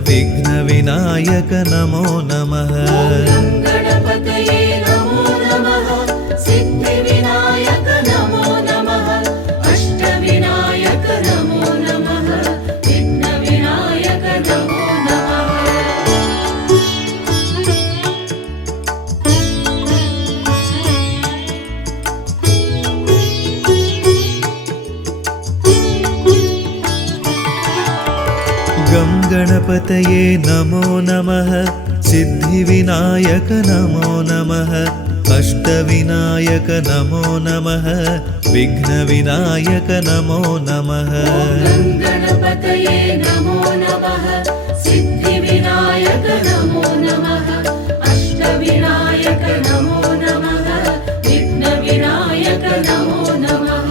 विघ्नविनायक नमो नमः गं गणपतये नमो नमः सिद्धिविनायक नमो नमः अष्टविनायक नमो नमः विघ्नविनायक नमो नमः गं गणपतये नमो नमः सिद्धिविनायक नमो नमः अष्टविनायक नमो नमः विघ्नविनायक नमो नमः गं गणपतये नमो नमः सिद्धिविनायक नमो नमः अष्टविनायक नमो नमः विघ्नविनायक नमो नमः गं गणपतये नमो नमः सिद्धिविनायक नमो नमः अष्टविनायक नमो नमः विघ्नविनायक नमो नमः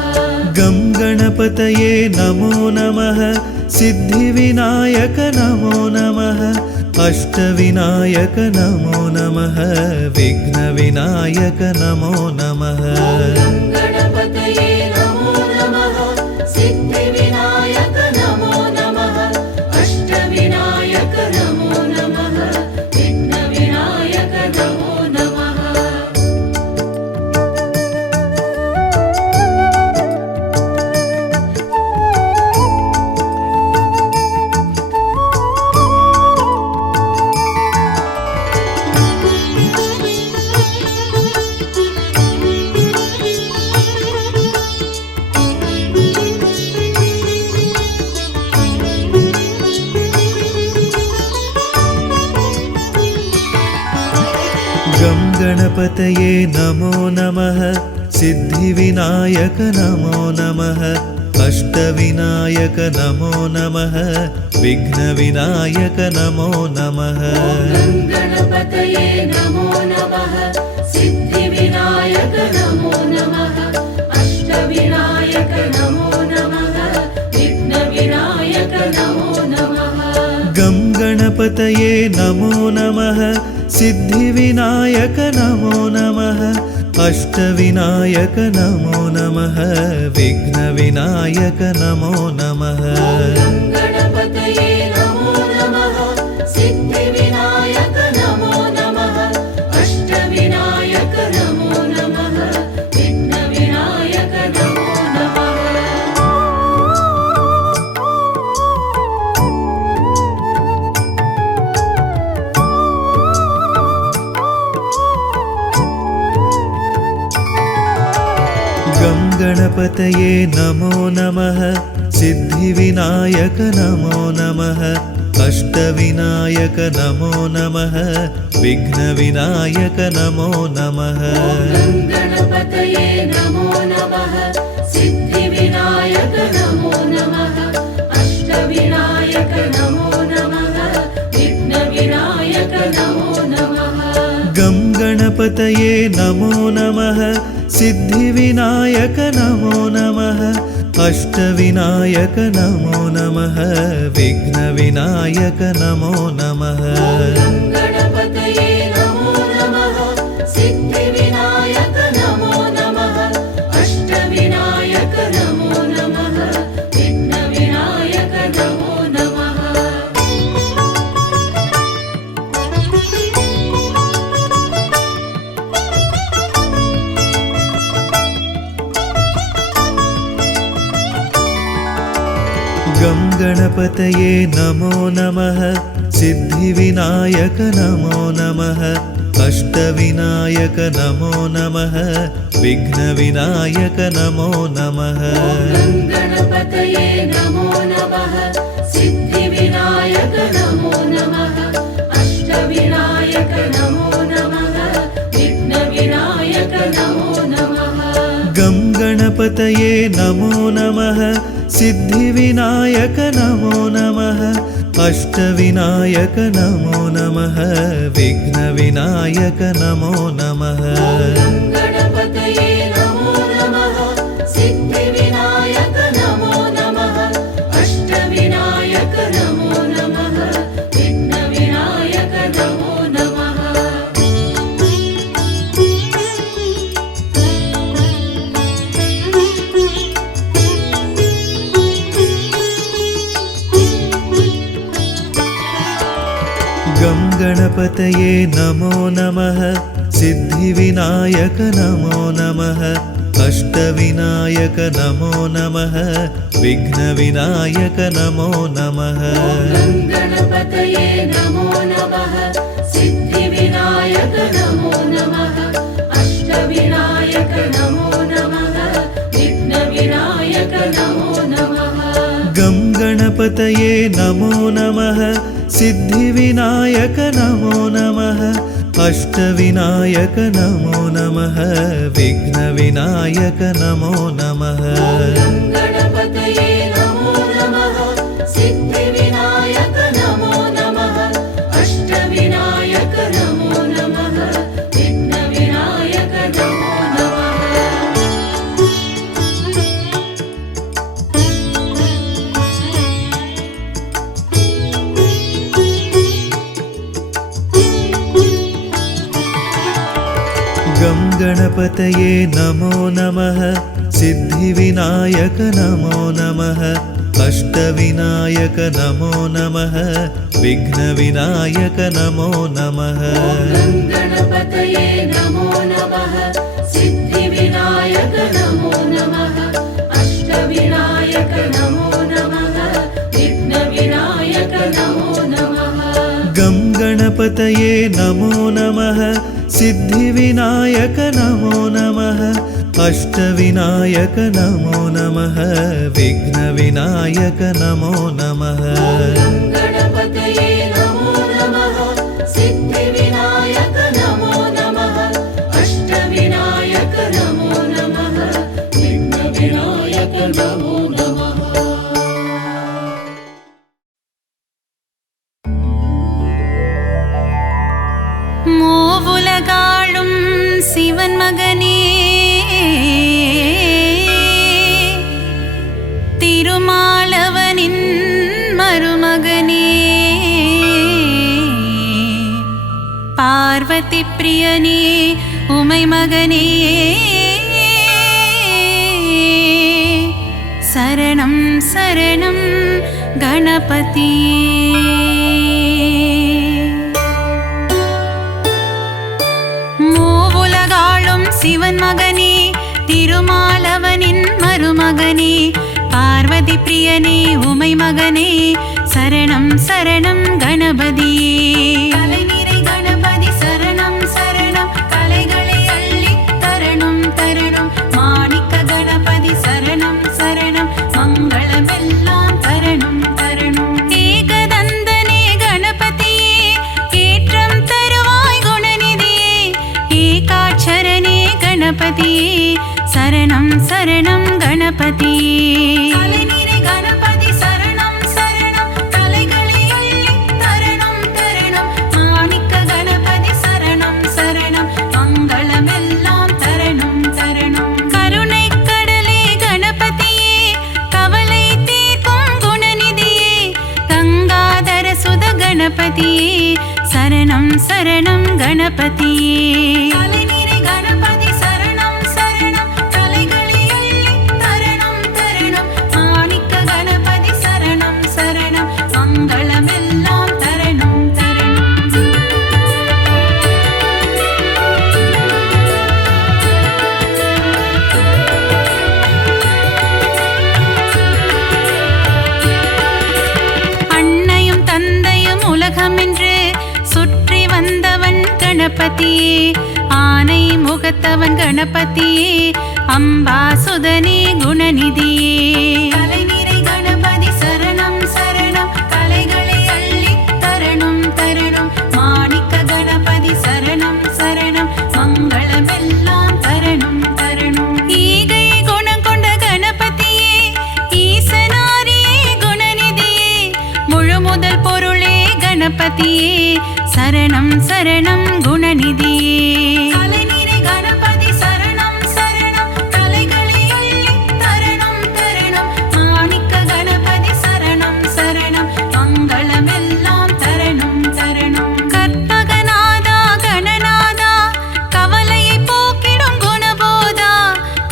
गं गणपतये नमो नमः सिद्धिविनायक नमो नमः अष्टविनायक नमो नमः विघ्नविनायक नमो नमः गं गणपतये नमो नमः सिद्धिविनायक नमो नमः गणपतये नमो नमः सिद्धिविनायक नमो नमः अष्टविनायक नमो नमः विघ्नविनायक नमो नमः गणपतये नमो नमः सिद्धिविनायक नमो नमः अष्टविनायक नमो नमः विघ्नविनायक नमो नमः गं गणपतये नमो नमः सिद्धिविनायक नमो नमः अष्टविनायक नमो नमः विघ्नविनायक नमो नमः गणपतये नमो नमः सिद्धिविनायक नमो नमः अष्टविनायक नमो नमः विघ्नविनायक नमो नमः गं गणपतये नमो नमः सिद्धिविनायक नमो नमः अष्टविनायक नमो नमः विघ्नविनायक नमो नमः गणपतये नमो नमः सिद्धिविनायक नमो नमः अष्टविनायक नमो नमः विघ्नविनायक नमो नमः गं गणपतये नमो नमः सिद्धिविनायक नमो नमः अष्टविनायक नमो नमः विघ्नविनायक नमो नमः गणपतये नमो नमः सिद्धिविनायक नमो नमः अष्टविनायक नमो नमः विघ्नविनायक नमो नमः गं गणपतये नमो नमः सिद्धिविनायक नमो नमः अष्टविनायक नमो नमः विघ्नविनायक नमो नमः गणपतये नमो नमः सिद्धिविनायक नमो नमः अष्टविनायक नमो नमः विघ्नविनायक नमो नमः गं गणपतये नमो नमः सिद्धिविनायक नमो नमः अष्टविनायक नमो नमः विघ्नविनायक नमो नमः गणपतये नमो नमः सिद्धिविनायक नमो नमः अष्टविनायक नमो नमः विघ्नविनायक नमो नमः गं गणपतये नमो नमः सिद्धिविनायक नमो नमः अष्टविनायक नमो नमः विघ्नविनायक नमो नमः गणपतये नमो नमः सिद्धिविनायक नमो नमः अष्टविनायक नमो नमः विघ्नविनायक नमो नमः गं गणपतये नमो नमः सिद्धिविनायक नमो नमः अष्टविनायक नमो नमः विघ्नविनायक नमो नमः गणपतये नमो नमः सिद्धिविनायक नमो नमः अष्टविनायक नमो नमः विघ्नविनायक नमो नमः गं गणपतये नमो नमः सिद्धिविनायक नमो नमः अष्टविनायक नमो नमः विघ्नविनायक नमो नमः गणपतये नमो नमः सिद्धिविनायक नमो नमः अष्टविनायक नमो नमः विघ्नविनायक नमो नमः गं गणपतये नमो नमः सिद्धिविनायक नमो नमः अष्टविनायक नमो नमः विघ्नविनायक नमो नमः गणपतये नमो नमः सिद्धिविनायक नमो नमः नमो नमः। மூவுலகாளும் சிவன் மகனே திருமாலவனின் மருமகனே பார்வதி பிரியனே உமை மகனே சரணம் சரணம் கணபதியே சிவன் மகனே திருமாலவனின் மருமகனே பார்வதி பிரியனே உமை மகனே சரணம் சரணம் கணபதியே கலைநிறை கணபதி சரணம் சரணம் கலைகளை அள்ளி தரணும் தரணும் மாணிக்க கணபதி சரணம் சரணம் மங்களமெல்லாம் தரணும் தரணும் ஏகதந்தனே கணபதியே ஏற்றம் தருவாய் குணநிதியே ஏகாட்சரனே गणपतिये शरणं शरणं गणपतिये कलैनिरे गणपति शरणं शरणं कलैगळे अल्लि तरणं तरणं माणिक्य गणपति शरणं शरणं मङ्गलमेल्लाम तरणं तरणं करुणै कडले गणपतिये कवलै तीर्க்கும் गुणनिधिये गंगाधर सुध गणपतिये शरणं शरणं गणपतिये गणपतिये आनै मुगतवन गणपतिये अम्बासुदने गुणनिधिये कलैनिरै गणपति शरणं शरणं कलैगळे अल्लि तरणं तरणं माणिक्य गणपति शरणं शरणं मङ्गलमेल्लाम तरणं तरणं ईगै गुणं कोण्ड गणपतिये ईशनारिये गुणनिधिये मुळुमुदल पोरुळे गणपतिये शरणं शरणं गुणनिधिये कलैनिरै गणपति शरणं शरणं कलैगळे अल्लि तरणं तरणं माणिक्य गणपति शरणं शरणं मङ्गलमेल्लाम तरणं तरणं कற்பகநாதா गणநாதா कवलयै पोक्किडुम गुणबोधा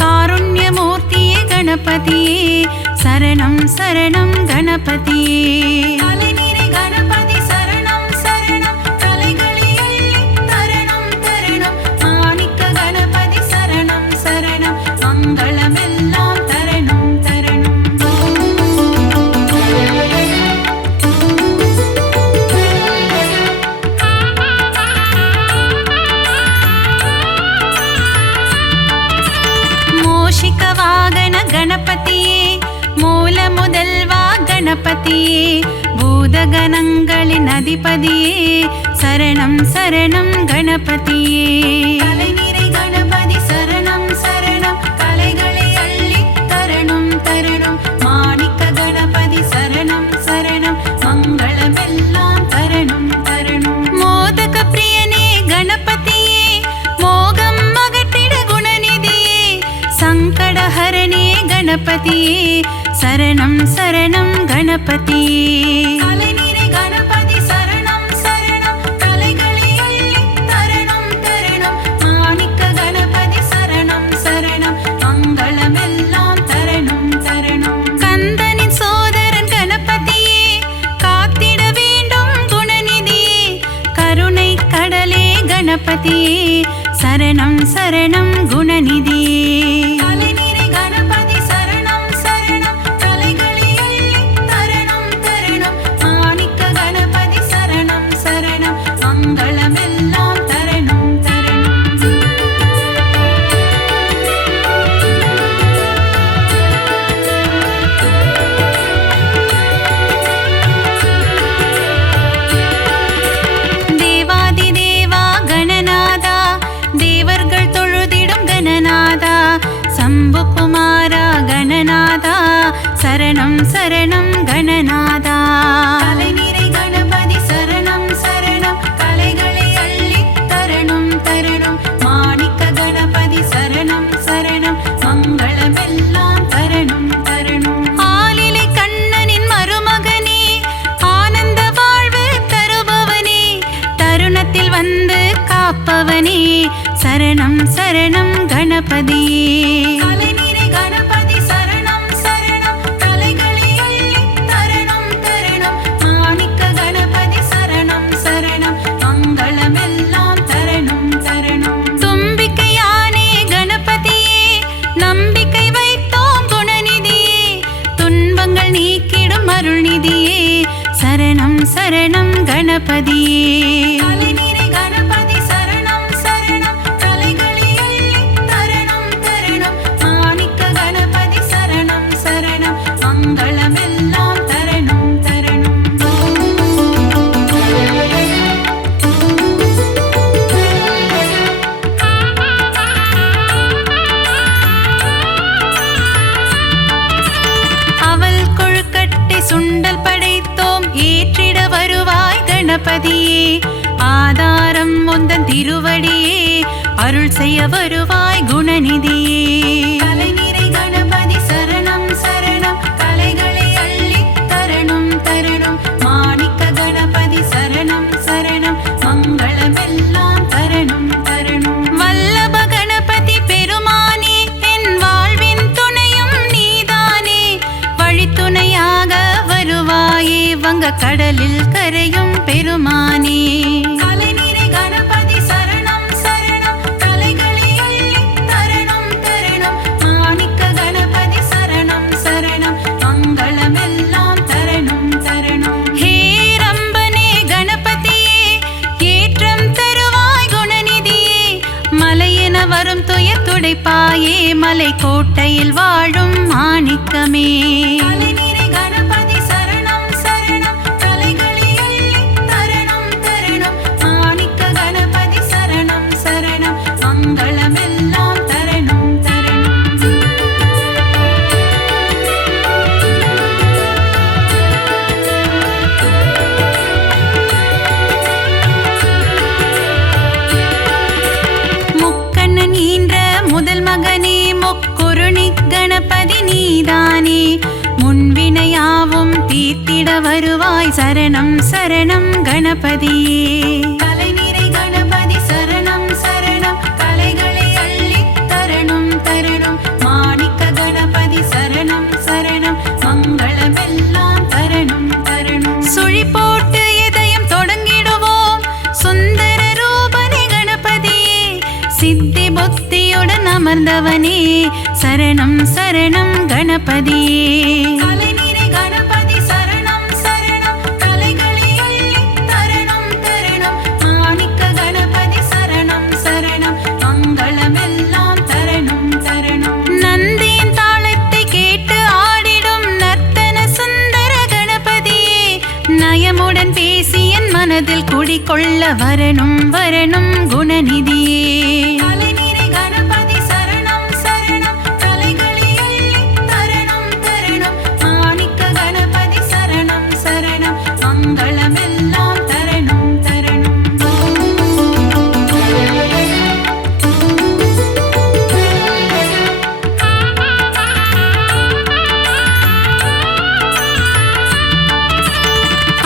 कारुण्यमूर्तिये गणपतिये शरणं शरणं गणपतिये कलैनिरै गणपति शरणं शरणं कलैगळे अल्लि तरणं तरणं माणिक्य गणपति शरणं शरणं मङ्गलमेल्लाम तरणं तरणं மூஷிக வாகன गणपतिये மூல முதல்வா गणपतिये பூதகணங்களின் அதிபதியே शरणं शरणं गणपतिये कलैनिरै गणपति शरणं शरणं कलैगळे अल्लि तरणं तरणं माणिक्य गणपति शरणं शरणं मङ्गलमेल्लाम तरणं तरणं मोदक प्रियने गणपतिये मोगम् अगट्टिड गुणनिधिये सङ्कटहरणे गणपतिये शरणं शरणं गणपतिये कलैनिरै गणपति शरणं शरणं कलैगळे अल्लि तरणं तरणं माणिक्य गणपति शरणं शरणं मङ्गलमेल्लाम तरणं तरणं कन्दनिன் சோதரன் गणपतिये காத்திட வேண்டும் குணநிதியே கருணை கடலே गणपतिये शरणं शरणं गुणनिधिये कलैनिरै गणपति शरणं शरणं कलैगळे अल्लि तरणं तरणं माणिक्य गणपति शरणं शरणं मङ्गलमेल्लाम तरणं तरणं தேவாதிதேவா गणநாதா தேவர்கள் தொழுதிட சரணம் சரணம் கணநாதா. கலைநிறை கணபதி சரணம் சரணம் கலைகளை அள்ளி தரணும் தரணும். மாணிக்க கணபதி சரணம் சரணம் மங்களமெல்லாம் தரணும் தரணும். ஆலிலை கண்ணனின் மருமகனே ஆனந்த வாழ்வு தருபவனே தருணத்தில் வந்து காப்பவனே சரணம் சரணம் கணபதியே. கலைநிறை கணபதி சரணம் சரணம் கலைகளை அள்ளி தரணும் தரணும். மாணிக்க கணபதி சரணம் சரணம் மங்களமெல்லாம் தரணும் தரணும். தும்பிக்கையானே கணபதியே நம்பிக்கை வைத்தோம் குணநிதியே துன்பங்கள் நீக்கிடும் அருள்நிதியே சரணம் சரணம் கணபதியே. கலைநிறை கணபதி சரணம் சரணம் கலைகளை அள்ளி தரணும் தரணும். மாணிக்க கணபதி சரணம் சரணம் மங்களமெல்லாம் தரணும் தரணும். அவள் கொழுக்கட்டை சுண்டல் படைத்தோம் ஏற்றிட வருவாய் கணபதியே. ஆதாரம் முந்தன் திருவடியே அருள் செய்ய வருவாய் குணநிதியே. கலைநிறை கணபதி சரணம் சரணம் கலைகளை அள்ளி தரணும் தரணும். மாணிக்க கணபதி சரணம் சரணம் மங்களமெல்லாம் தரணும் தரணும். வல்லப கணபதி பெருமானே என் வாழ்வின் துணையும் நீதானே வழித்துணையாக வருவாயே வங்க கடலில் கரையும் பெருமானே. கலைநிறை கணபதி சரணம் சரணம் கலைகளை அள்ளி தரணும் தரணும். மாணிக்க கணபதி சரணம் சரணம் மங்களமெல்லாம் தரணும் தரணும். ஹே ரம்பனே கணபதியே ஏற்றம் தருவாய் குணநிதியே மலையென வரும் துயர் துடைப்பாயே மலை கோட்டையில் வாழும் மாணிக்கமே. கலைநிறை கணபதி சரணம் சரணம் கலைகளை அள்ளி தரணும் தரணும். மாணிக்க கணபதி சரணம் சரணம் மங்களமெல்லாம் தரணும் தரணும். முக்கண்ணன் ஈன்ற முதல் மகனே முக்குருணி கணபதி நீதானே முன்வினையாவும் தீர்த்திட வருவாய் சரணம் சரணம் கணபதியே. கலைநிறை கணபதி சரணம் சரணம் கலைகளை அள்ளி தரணும் தரணும். மாணிக்க கணபதி சரணம் சரணம் மங்களமெல்லாம் தரணும் தரணும். சுழி போட்டு இதயம் தொடங்கிடுவோம் சுந்தர ரூபனே கணபதியே சித்தி புத்தியுடன் அமர்ந்தவனே சரணம் சரணம் கணபதியே. கலைநிறை கணபதி சரணம் சரணம் கலைகளை அள்ளி தரணும் தரணும். மாணிக்க கணபதி சரணம் சரணம் மங்களமெல்லாம் தரணும் தரணும். நந்தியின் தாளத்தை கேட்டு ஆடிடும் நர்த்தன சுந்தர கணபதியே நயமுடன் பேசி என் மனதில் குடிகொள்ள வரணும் வரணும் குணநிதியே. கலைநிறை கணபதி சரணம் சரணம் கலைகளை அள்ளி தரணும் தரணும். மாணிக்க கணபதி சரணம் சரணம் மங்களமெல்லாம் தரணும் தரணும்.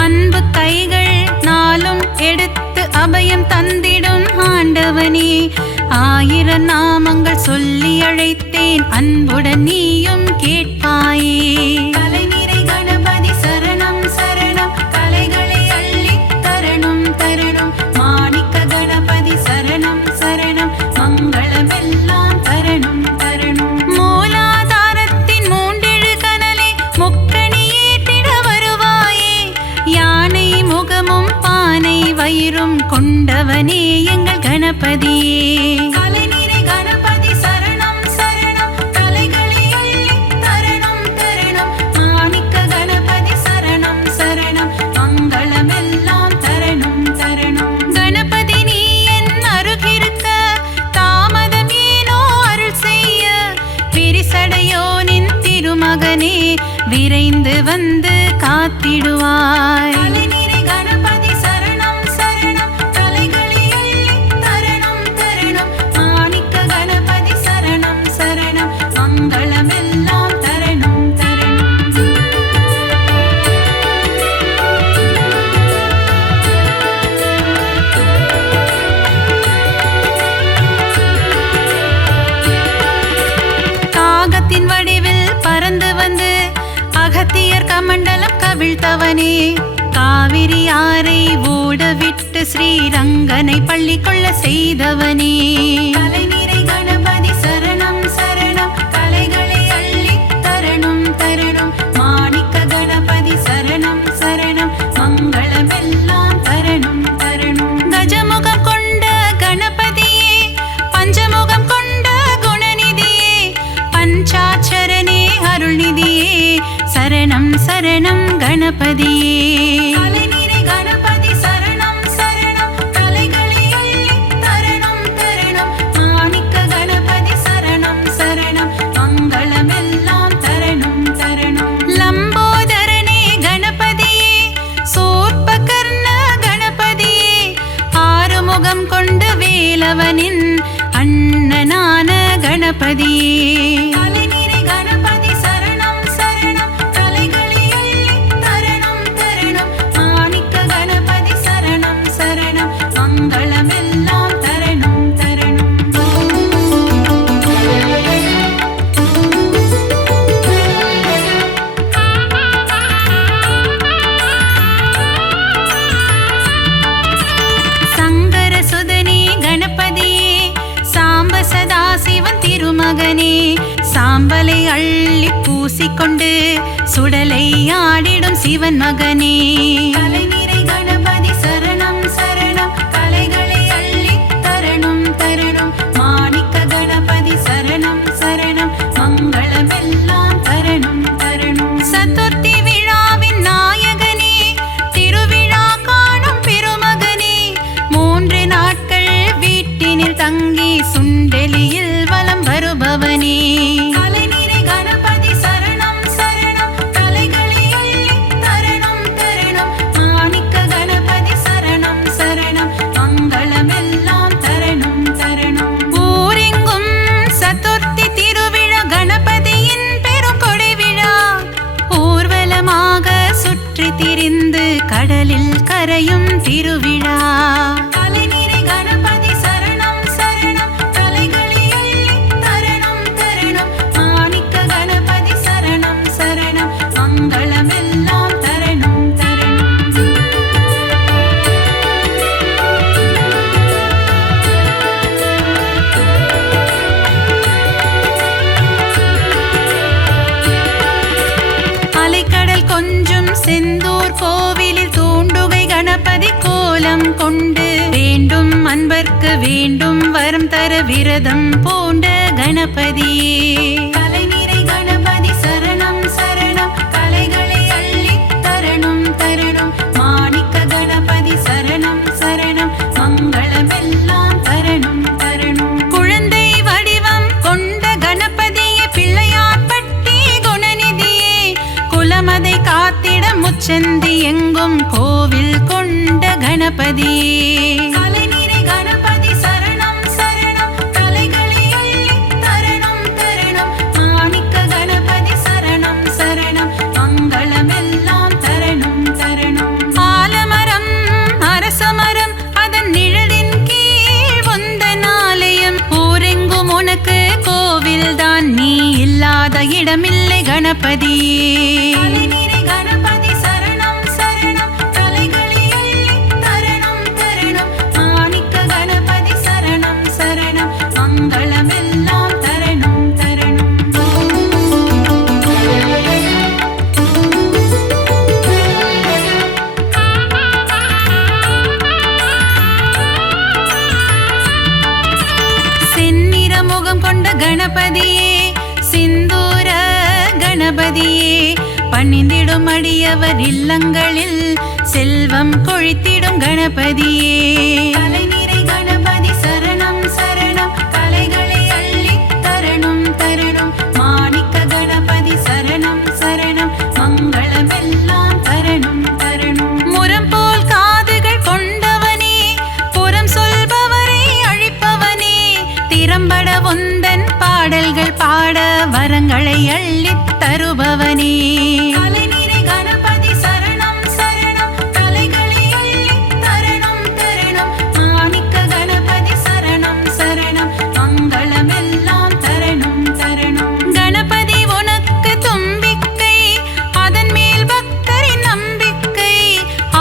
அன்பு கைகள் நாளும் எடுத்து அபயம் தந்திடும் ஆண்டவனே ஆயிரம் நாமங்கள் சொல்லி அழைத்தேன் அன்புடன் நீயும் கேட்பாயே. கலைநிறை கணபதி சரணம் சரணம் கலைகளை அள்ளி தரணும் தரணும். மாணிக்க கணபதி சரணம் சரணம் மங்களமெல்லாம் தரணும் தரணும். மூலாதாரத்தின் மூண்டெழு கனலை முக்கணி ஏற்றிட வருவாயே யானை முகமும் பானை வயிறும் கொண்டவனே எங்கள் கணபதியே. கலைநிறை கணபதி சரணம் சரணம் கலைகளை அள்ளி தரணும் தரணும். மாணிக்க கணபதி சரணம் சரணம் மங்களமெல்லாம் தரணும் தரணும். கணபதி நீ என் அருகிருக்க தாமதம் ஏனோ அருள் செய்ய பிரிசடையோனின் திருமகனே விரைந்து வந்து காத்திடுவாய். தலைநிறை கணபதி சரணம் சரணம், தலைகளை அள்ளி தரணம் தரணம். மாணிக்க கணபதி சரணம் சரணம், மங்களமெல்லாம் தரணம் தரணம். காகத்தின் வடிவில் பறந்து வந்து அகத்தியர் கமண்டலம் கவிழ்த்தவனே, காவிரி ஆரை ஓடவிட்டு ஸ்ரீரங்கனை பள்ளி கொள்ள செய்தவனே. தலைநிறை கணபதி சரணம் சரணம், தலைகளை அள்ளி தரணம் தரணம். மாணிக்க கணபதி சரணம் சரணம், மங்களமெல்லாம் தரணம் தரணம். கஜமுகம் கொண்ட கணபதியே, பஞ்சமுகம் கொண்ட குணநிதியே, பஞ்சாட்சரனே அருள்நிதியே, சரணம் சரணம் கணபதியே. தலைநிறை கணபதி சரணம் சரணம், தலைகளை அள்ளி தரணம் தரணம். மாணிக்க கணபதி சரணம் சரணம், மங்களமெல்லாம் தரணம் தரணம். லம்போதரனே கணபதியே, சூர்பகர்ண கணபதியே, ஆறுமுகம் கொண்ட வேலவனின் அண்ணனான கணபதியே. தலைநிறை கணபதி சரணம் சரணம், தலைகளை அள்ளி தரணம் தரணம். மாணிக்க கணபதி சரணம் சரணம், மங்களமெல்லாம் தரணம் தரணம். சங்கர சுதனே கணபதியே, சாம்ப சதாசிவன் திருமகனே, சாம்பலை அள்ளி பூசிக்கொண்டு சுடலை ஆடிடும் சிவன் மகனே. தலைநிறை கணபதி சரணம் சரணம், தலைகளை அள்ளி தரணம் தரணம். மாணிக்க கணபதி சரணம் சரணம், மங்களமெல்லாம் தரணம் தரணம். சதுர்த்தி விழாவின் நாயகனே, திருவிழா காணும் பெருமகனே, 3 நாட்கள் வீட்டினில் தங்கி சுண்டெலியில் வலம் வருபவனே. தலைநிறை கணபதி சரணம் சரணம், தலைகளை அள்ளி தரணம் தரணம். மாணிக்க கணபதி சரணம் சரணம், மங்களமெல்லாம் தரணம் தரணம். ஊரெங்கும் சதுர்த்தி திருவிழா, கணபதியின் பெருங்கொடை விழா, ஊர்வலமாக சுற்றி திரிந்து கடலில் கரையும் திருவிழா. தலைநிறை கணபதி சரணம் சரணம், தலைகளை அள்ளி தரணம் தரணம். மாணிக்க கணபதி சரணம் சரணம், மங்களமெல்லாம் தரணம் தரணம். அலைக்கடல் கொஞ்சும் செந்தூர் கோவிலில் தூண்டுகை கணபதி கோலம் கொண்டு வேண்டும் அன்பர்க்கு வேண்டும் வரம் தர விரதம் பூண்ட கணபதியே. தலைநிறை கணபதி சரணம் சரணம், தலைகளை அள்ளி தரணம் தரணம். மாணிக்க கணபதி சரணம் சரணம், மங்களமெல்லாம் தரணம் தரணம். குழந்தை வடிவம் கொண்ட கணபதியே, பிள்ளையார்பட்டி குணநிதியே, குலமதை காத்திட முச்சந்தி எங்கும் கோவில் கொண்ட கணபதியே. தலைநிறை கணபதி சரணம் சரணம், தலைகளை அள்ளி தரணம் தரணம். மாணிக்க கணபதி சரணம் சரணம், மங்களமெல்லாம் தரணம் தரணம். ஆலமரம் அரசமரம் அதன் நிழலின் கீழ் உந்தன் ஆலயம், ஊரெங்கும் உனக்கு கோவில்தான், நீ இல்லாத இடமில்லை கணபதியே. தலைநிறை கணபதி சரணம் சரணம், தலைகளை அள்ளி தரணம் தரணம். மாணிக்க கணபதி சரணம் சரணம், மங்களமெல்லாம் தரணம் தரணம். செந்நிற முகம் கொண்ட கணபதியே, சிந்தூர கணபதியே, பணிந்திடும் அடியவர் இல்லங்களில் செல்வம் கொழித்திடும் கணபதியே. தலைநிறை கணபதி சரணம் சரணம், தலைகளை அள்ளி தரணம் தரணம். மாணிக்க கணபதி சரணம் சரணம், தருபவனே. அலைநீரை கணபதி சரணம் சரணம் கலைகளை அள்ளி தரணம் தரணம். மாணிக்க கணபதி சரணம் சரணம் மங்களமெல்லாம் தரணம் தரணம். கணபதி உனக்கு தும்பிக்கை, அதன் மேல் பக்தரின் நம்பிக்கை.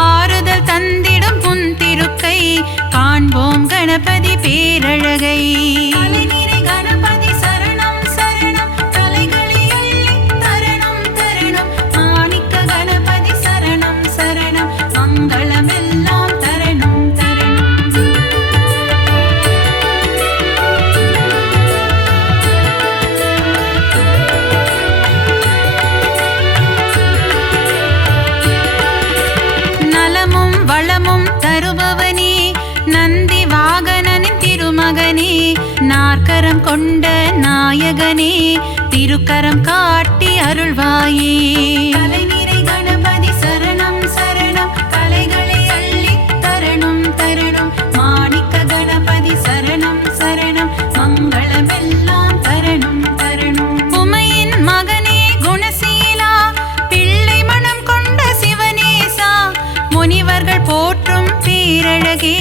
ஆறுதல் தந்திடும் புன் திருக்கை, காண்போம் கணபதி பேரழகை. அலைநீரை கணபதி சரணம் சரணம் கலைகளை அள்ளி தரணம் தரணம். மாணிக்க கணபதி சரணம் சரணம் மங்களமெல்லாம் தரணம் தரணம். நலமும் வளமும் தருபவனே, நந்தி வாகனனின் திருமகனே. நாற்கரம் கொண்ட நாயகனே, திருக்கரம் காட்டி அருள்வாயே. அலைநீரை கணபதி சரணம் சரணம் கலைகளை அள்ளி தரணம் தரணம். மாணிக்க கணபதி சரணம் சரணம் மங்களமெல்லாம் தரணம் தரணம். உமையின் மகனே குணசீலா, பிள்ளை மனம் கொண்ட சிவனேசா. முனிவர்கள் போற்றும் பேரழகே,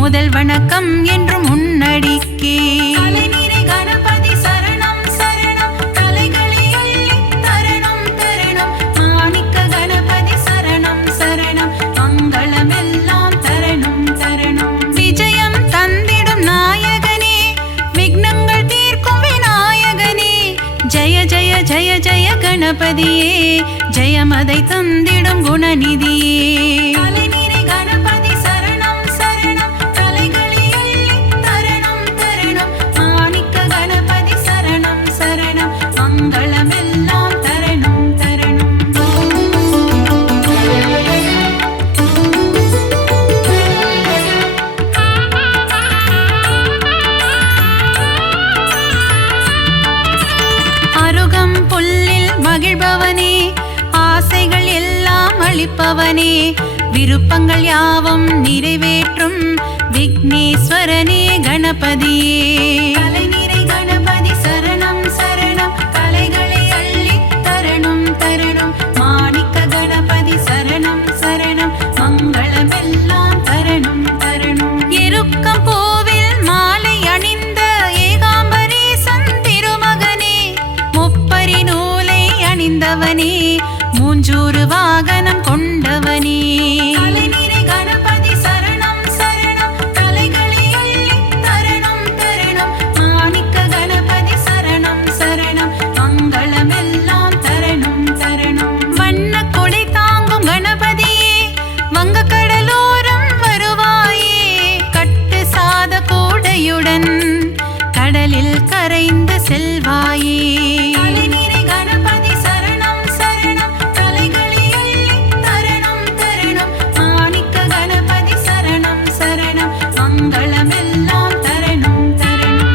முதல் வணக்கம் என்றும் உன்னடிக்கே. அலைநீரை கணபதி சரணம் சரணம் கலைகளை அள்ளி தரணம் தரணம். மாணிக்க கணபதி சரணம் சரணம் மங்களமெல்லாம் தரணம் தரணம். விஜயம் தந்திடும் நாயகனே, விக்னங்கள் தீர்க்கும் விநாயகனே. ஜெய ஜெய ஜெய ஜெய கணபதியே, ஜெயமதை தந்திடும் குணநிதியே. அலைநீரை கணபதி சரணம் சரணம் கலைகளை அள்ளி தரணம் தரணம். மாணிக்க கணபதி சரணம் சரணம் மங்களமெல்லாம் தரணம் தரணம். அருகம் புல்லில் மகிழ்பவனே, ஆசைகள் எல்லாம் அளிப்பவனே. விருப்பங்கள் யாவும் நிறைவேற்றும் விக்னேஸ்வரனே கணபதியே. அலைநீரை கணபதி சரணம் சரணம் கலைகளை அள்ளி தரணம் தரணம். மாணிக்க கணபதி சரணம் சரணம் மங்களமெல்லாம் தரணம் தரணம். எருக்கம் பூவில் மாலை அணிந்த ஏகாம்பரேசன் திருமகனே, முப்பரி நூலை அணிந்தவனே, மூஞ்சூறு வாகனம் கொண்டவனே. அலைநீரை கணபதி சரணம் சரணம் கலைகளை அள்ளி தரணம் தரணம். மாணிக்க கணபதி சரணம் சரணம் மங்களமெல்லாம் தரணம் தரணம். வண்ண கொடை தாங்கும் கணபதியே, வங்க கடலோரம் வருவாயே. கட்டு சாத கூடையுடன் கடலில் கரைந்து செல்வாயே. அலைநீரை கணபதி சரணம் சரணம் கலைகளை அள்ளி தரணம் தரணம். மாணிக்க கணபதி சரணம் சரணம் மங்களமெல்லாம் தரணம் தரணம்.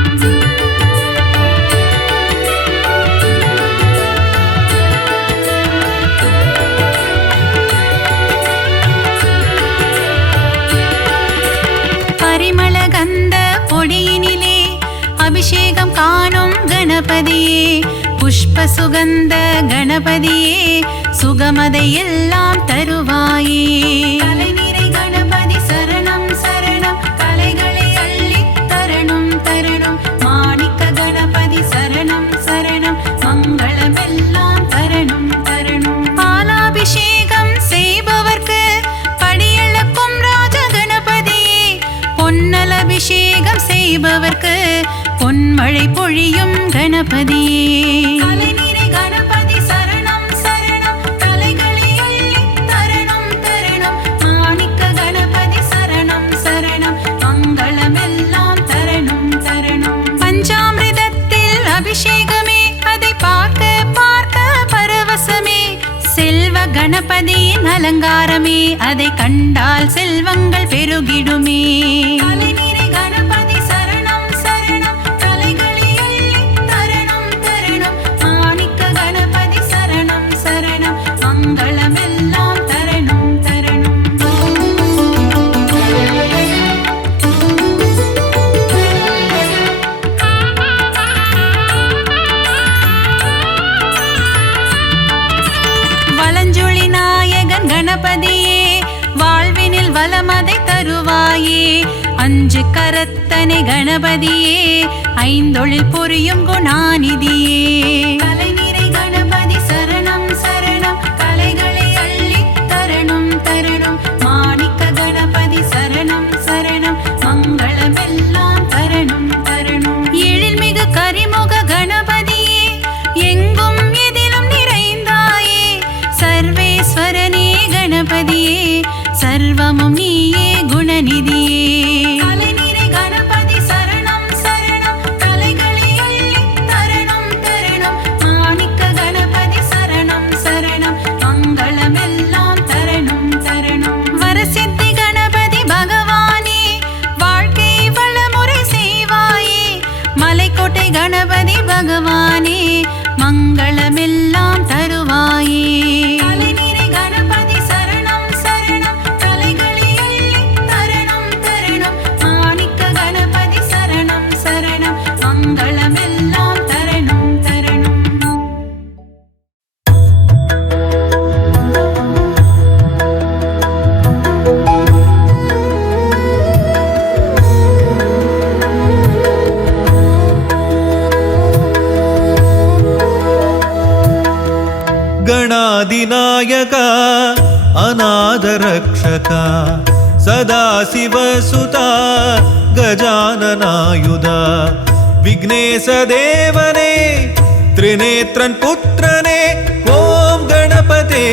பரிமள கந்த பொடியினிலே அபிஷேகம் காணும் கணபதியே. புஷ்ப சுகந்த கணபதியே, சுகமதை எல்லாம் தருவாயே. அலைநீரை கணபதி சரணம் சரணம் கலைகளை அள்ளி தரணம் தரணம். மாணிக்க கணபதி சரணம் சரணம் மங்களமெல்லாம் தரணம் தரணம். பாலாபிஷேகம் செய்பவர்க்கு படியளக்கும் ராஜ கணபதியே. பொன்னல் அபிஷேகம் செய்பவர்க்கு பொன்மழை பொழியும் கணபதியே. அலைநீரை கணபதி சரணம் சரணம் கலைகளை அள்ளி தரணம் தரணம். மாணிக்க கணபதி சரணம் சரணம் மங்களமெல்லாம் தரணம் தரணம். பஞ்சாமிர்தத்தில் அபிஷேகமே, அதை பார்க்க பார்க்க பரவசமே. செல்வ கணபதியின் அலங்காரமே, அதை கண்டால் செல்வங்கள் பெருகிடுமே. அலைநீரை கணபதி சரணம் சரணம் கலைகளை அள்ளி தரணம் தரணம். மாணிக்க கணபதி சரணம் சரணம் மங்களமெல்லாம் தரணம் தரணம். கணபதியே வாழ்வினில் வளமதை தருவாயே அஞ்சு கரத்தனை கணபதியே ஐந்தொழில் புரியும் குணாநிதியே கலைநிறை கணபதி சரணம் சரணம் கலைகளை அள்ளி தரணும் தரணும் மாணிக்க கணபதி சரணம் சரணம் மங்களமெல்லாம் தரணும் தரணும் எழில்மிகு கரிமுக கணபதியே எங்கும் எதிலும் நிறைந்தாயே சர்வேஸ்வரனே கணபதியே சர்வமும் நீயே குணநிதியே கலைநிறை கணபதி சரணம் சரணம் கலைகளை அள்ளி தரணும் தரணும் மாணிக்க கணபதி சரணம் சரணம் மங்களமெல்லாம் தரணும் தரணும் வரசித்தி கணபதி பகவானே வாழ்க்கை வளமுறை செய்வாயே மலைக்கோட்டை கணபதி பகவானே மங்களமெல்லாம் தருவாயே கலைநிறை கணபதி சரணம் சரணம் கலைகளை அள்ளி தரணும் தரணும் மாணிக்க கணபதி சரணம் சரணம் மங்களமெல்லாம் தரணும் தரணும் ಗಣಾಧಿನಾಯಕ ಅನಾಥರಕ್ಷಕ ಸದಾಶಿವಸುತ ಗಜಾನನಾಯುಧ ವಿಘ್ನೇಶ ದೇವನೇ ತ್ರಿನೇತ್ರನ್ ಪುತ್ರನೇ ஓம் கணபதே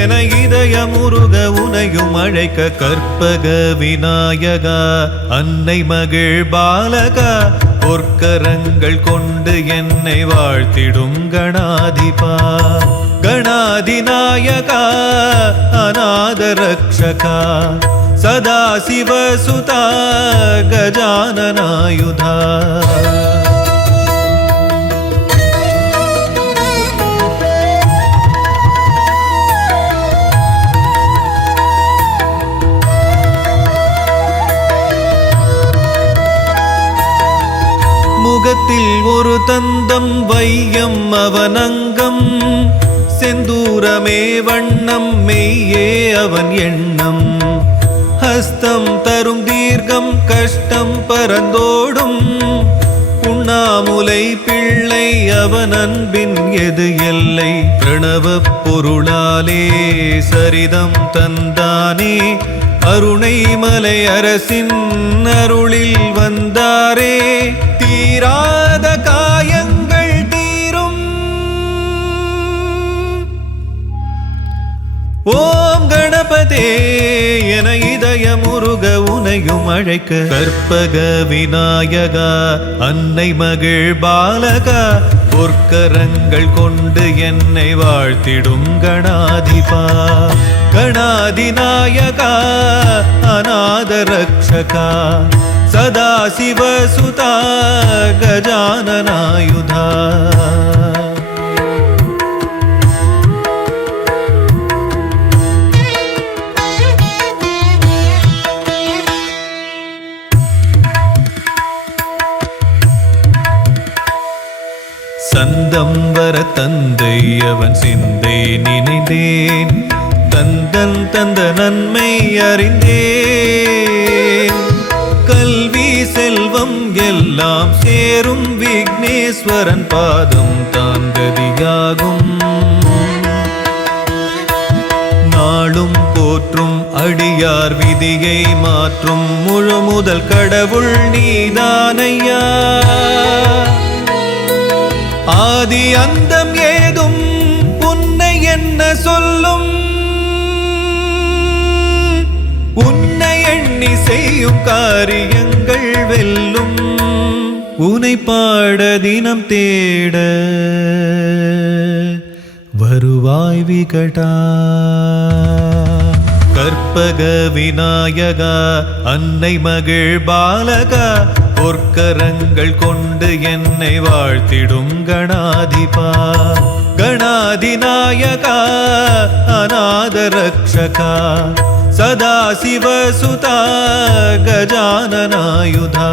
என இதய முருக உனையும் அழைக்க கற்பக விநாயகா அன்னை மகிழ் பாலகா பொற்கரங்கள் கொண்டு என்னை வாழ்த்திடும் கணாதிபா கணாதிநாயகா அநாத ரக்ஷகா சதாசிவசுதா கஜானனாயுதா முகத்தில் ஒரு தந்தம் வையம் அவனங்கம் செந்தூரமே வண்ணம் மெய்யே அவன் எண்ணம் ஹஸ்தம் தரும் தீர்க்கம் கஷ்டம் பரந்தோடும் உண்ணாமுலை பிள்ளை அவன் அன்பின் எது எல்லை பிரணவ பொருளாலே சரிதம் தந்தானே அருணைமலை அரசின் அருளில் வந்தாரே தீராத காயங்கள் தீரும் ஓம் கணபதே என இதய முருக உனையும் அழைக்க கற்பக விநாயகா அன்னை மகிழ் பாலகா பொற்கரங்கள் கொண்டு என்னை வாழ்த்திடும் கணாதிபா கணாதிநாயகா அநாத ரக்ஷகா சதாசிவசுதா கஜானனாயுதா சந்தம் வர தந்தை அவன் சிந்தை நினைந்தேன் தந்தன் தந்த நன்மை அறிந்தேன் கல்வி செல்வம் எல்லாம் சேரும் விக்னேஸ்வரன் பாதம் தான் கதியாகும் நாளும் போற்றும் அடியார் விதியை மாற்றும் முழு முதல் கடவுள் நீதானையா ஆதி அந்தம் ஏதும் உன்னை என்ன சொல்லும் உன்னை எண்ணி செய்யும் காரியங்கள் வெல்லும் உனை பாட தினம் தேட வருவாய் விகடா கற்பக விநாயகா அன்னை மகிழ் பாலகா பொற்கரங்கள் கொண்டு என்னை வாழ்த்திடும் கணாதிபா கணாதிநாயகா அநாத ரக்ஷகா சதாசிவசுதா கஜானனாயுதா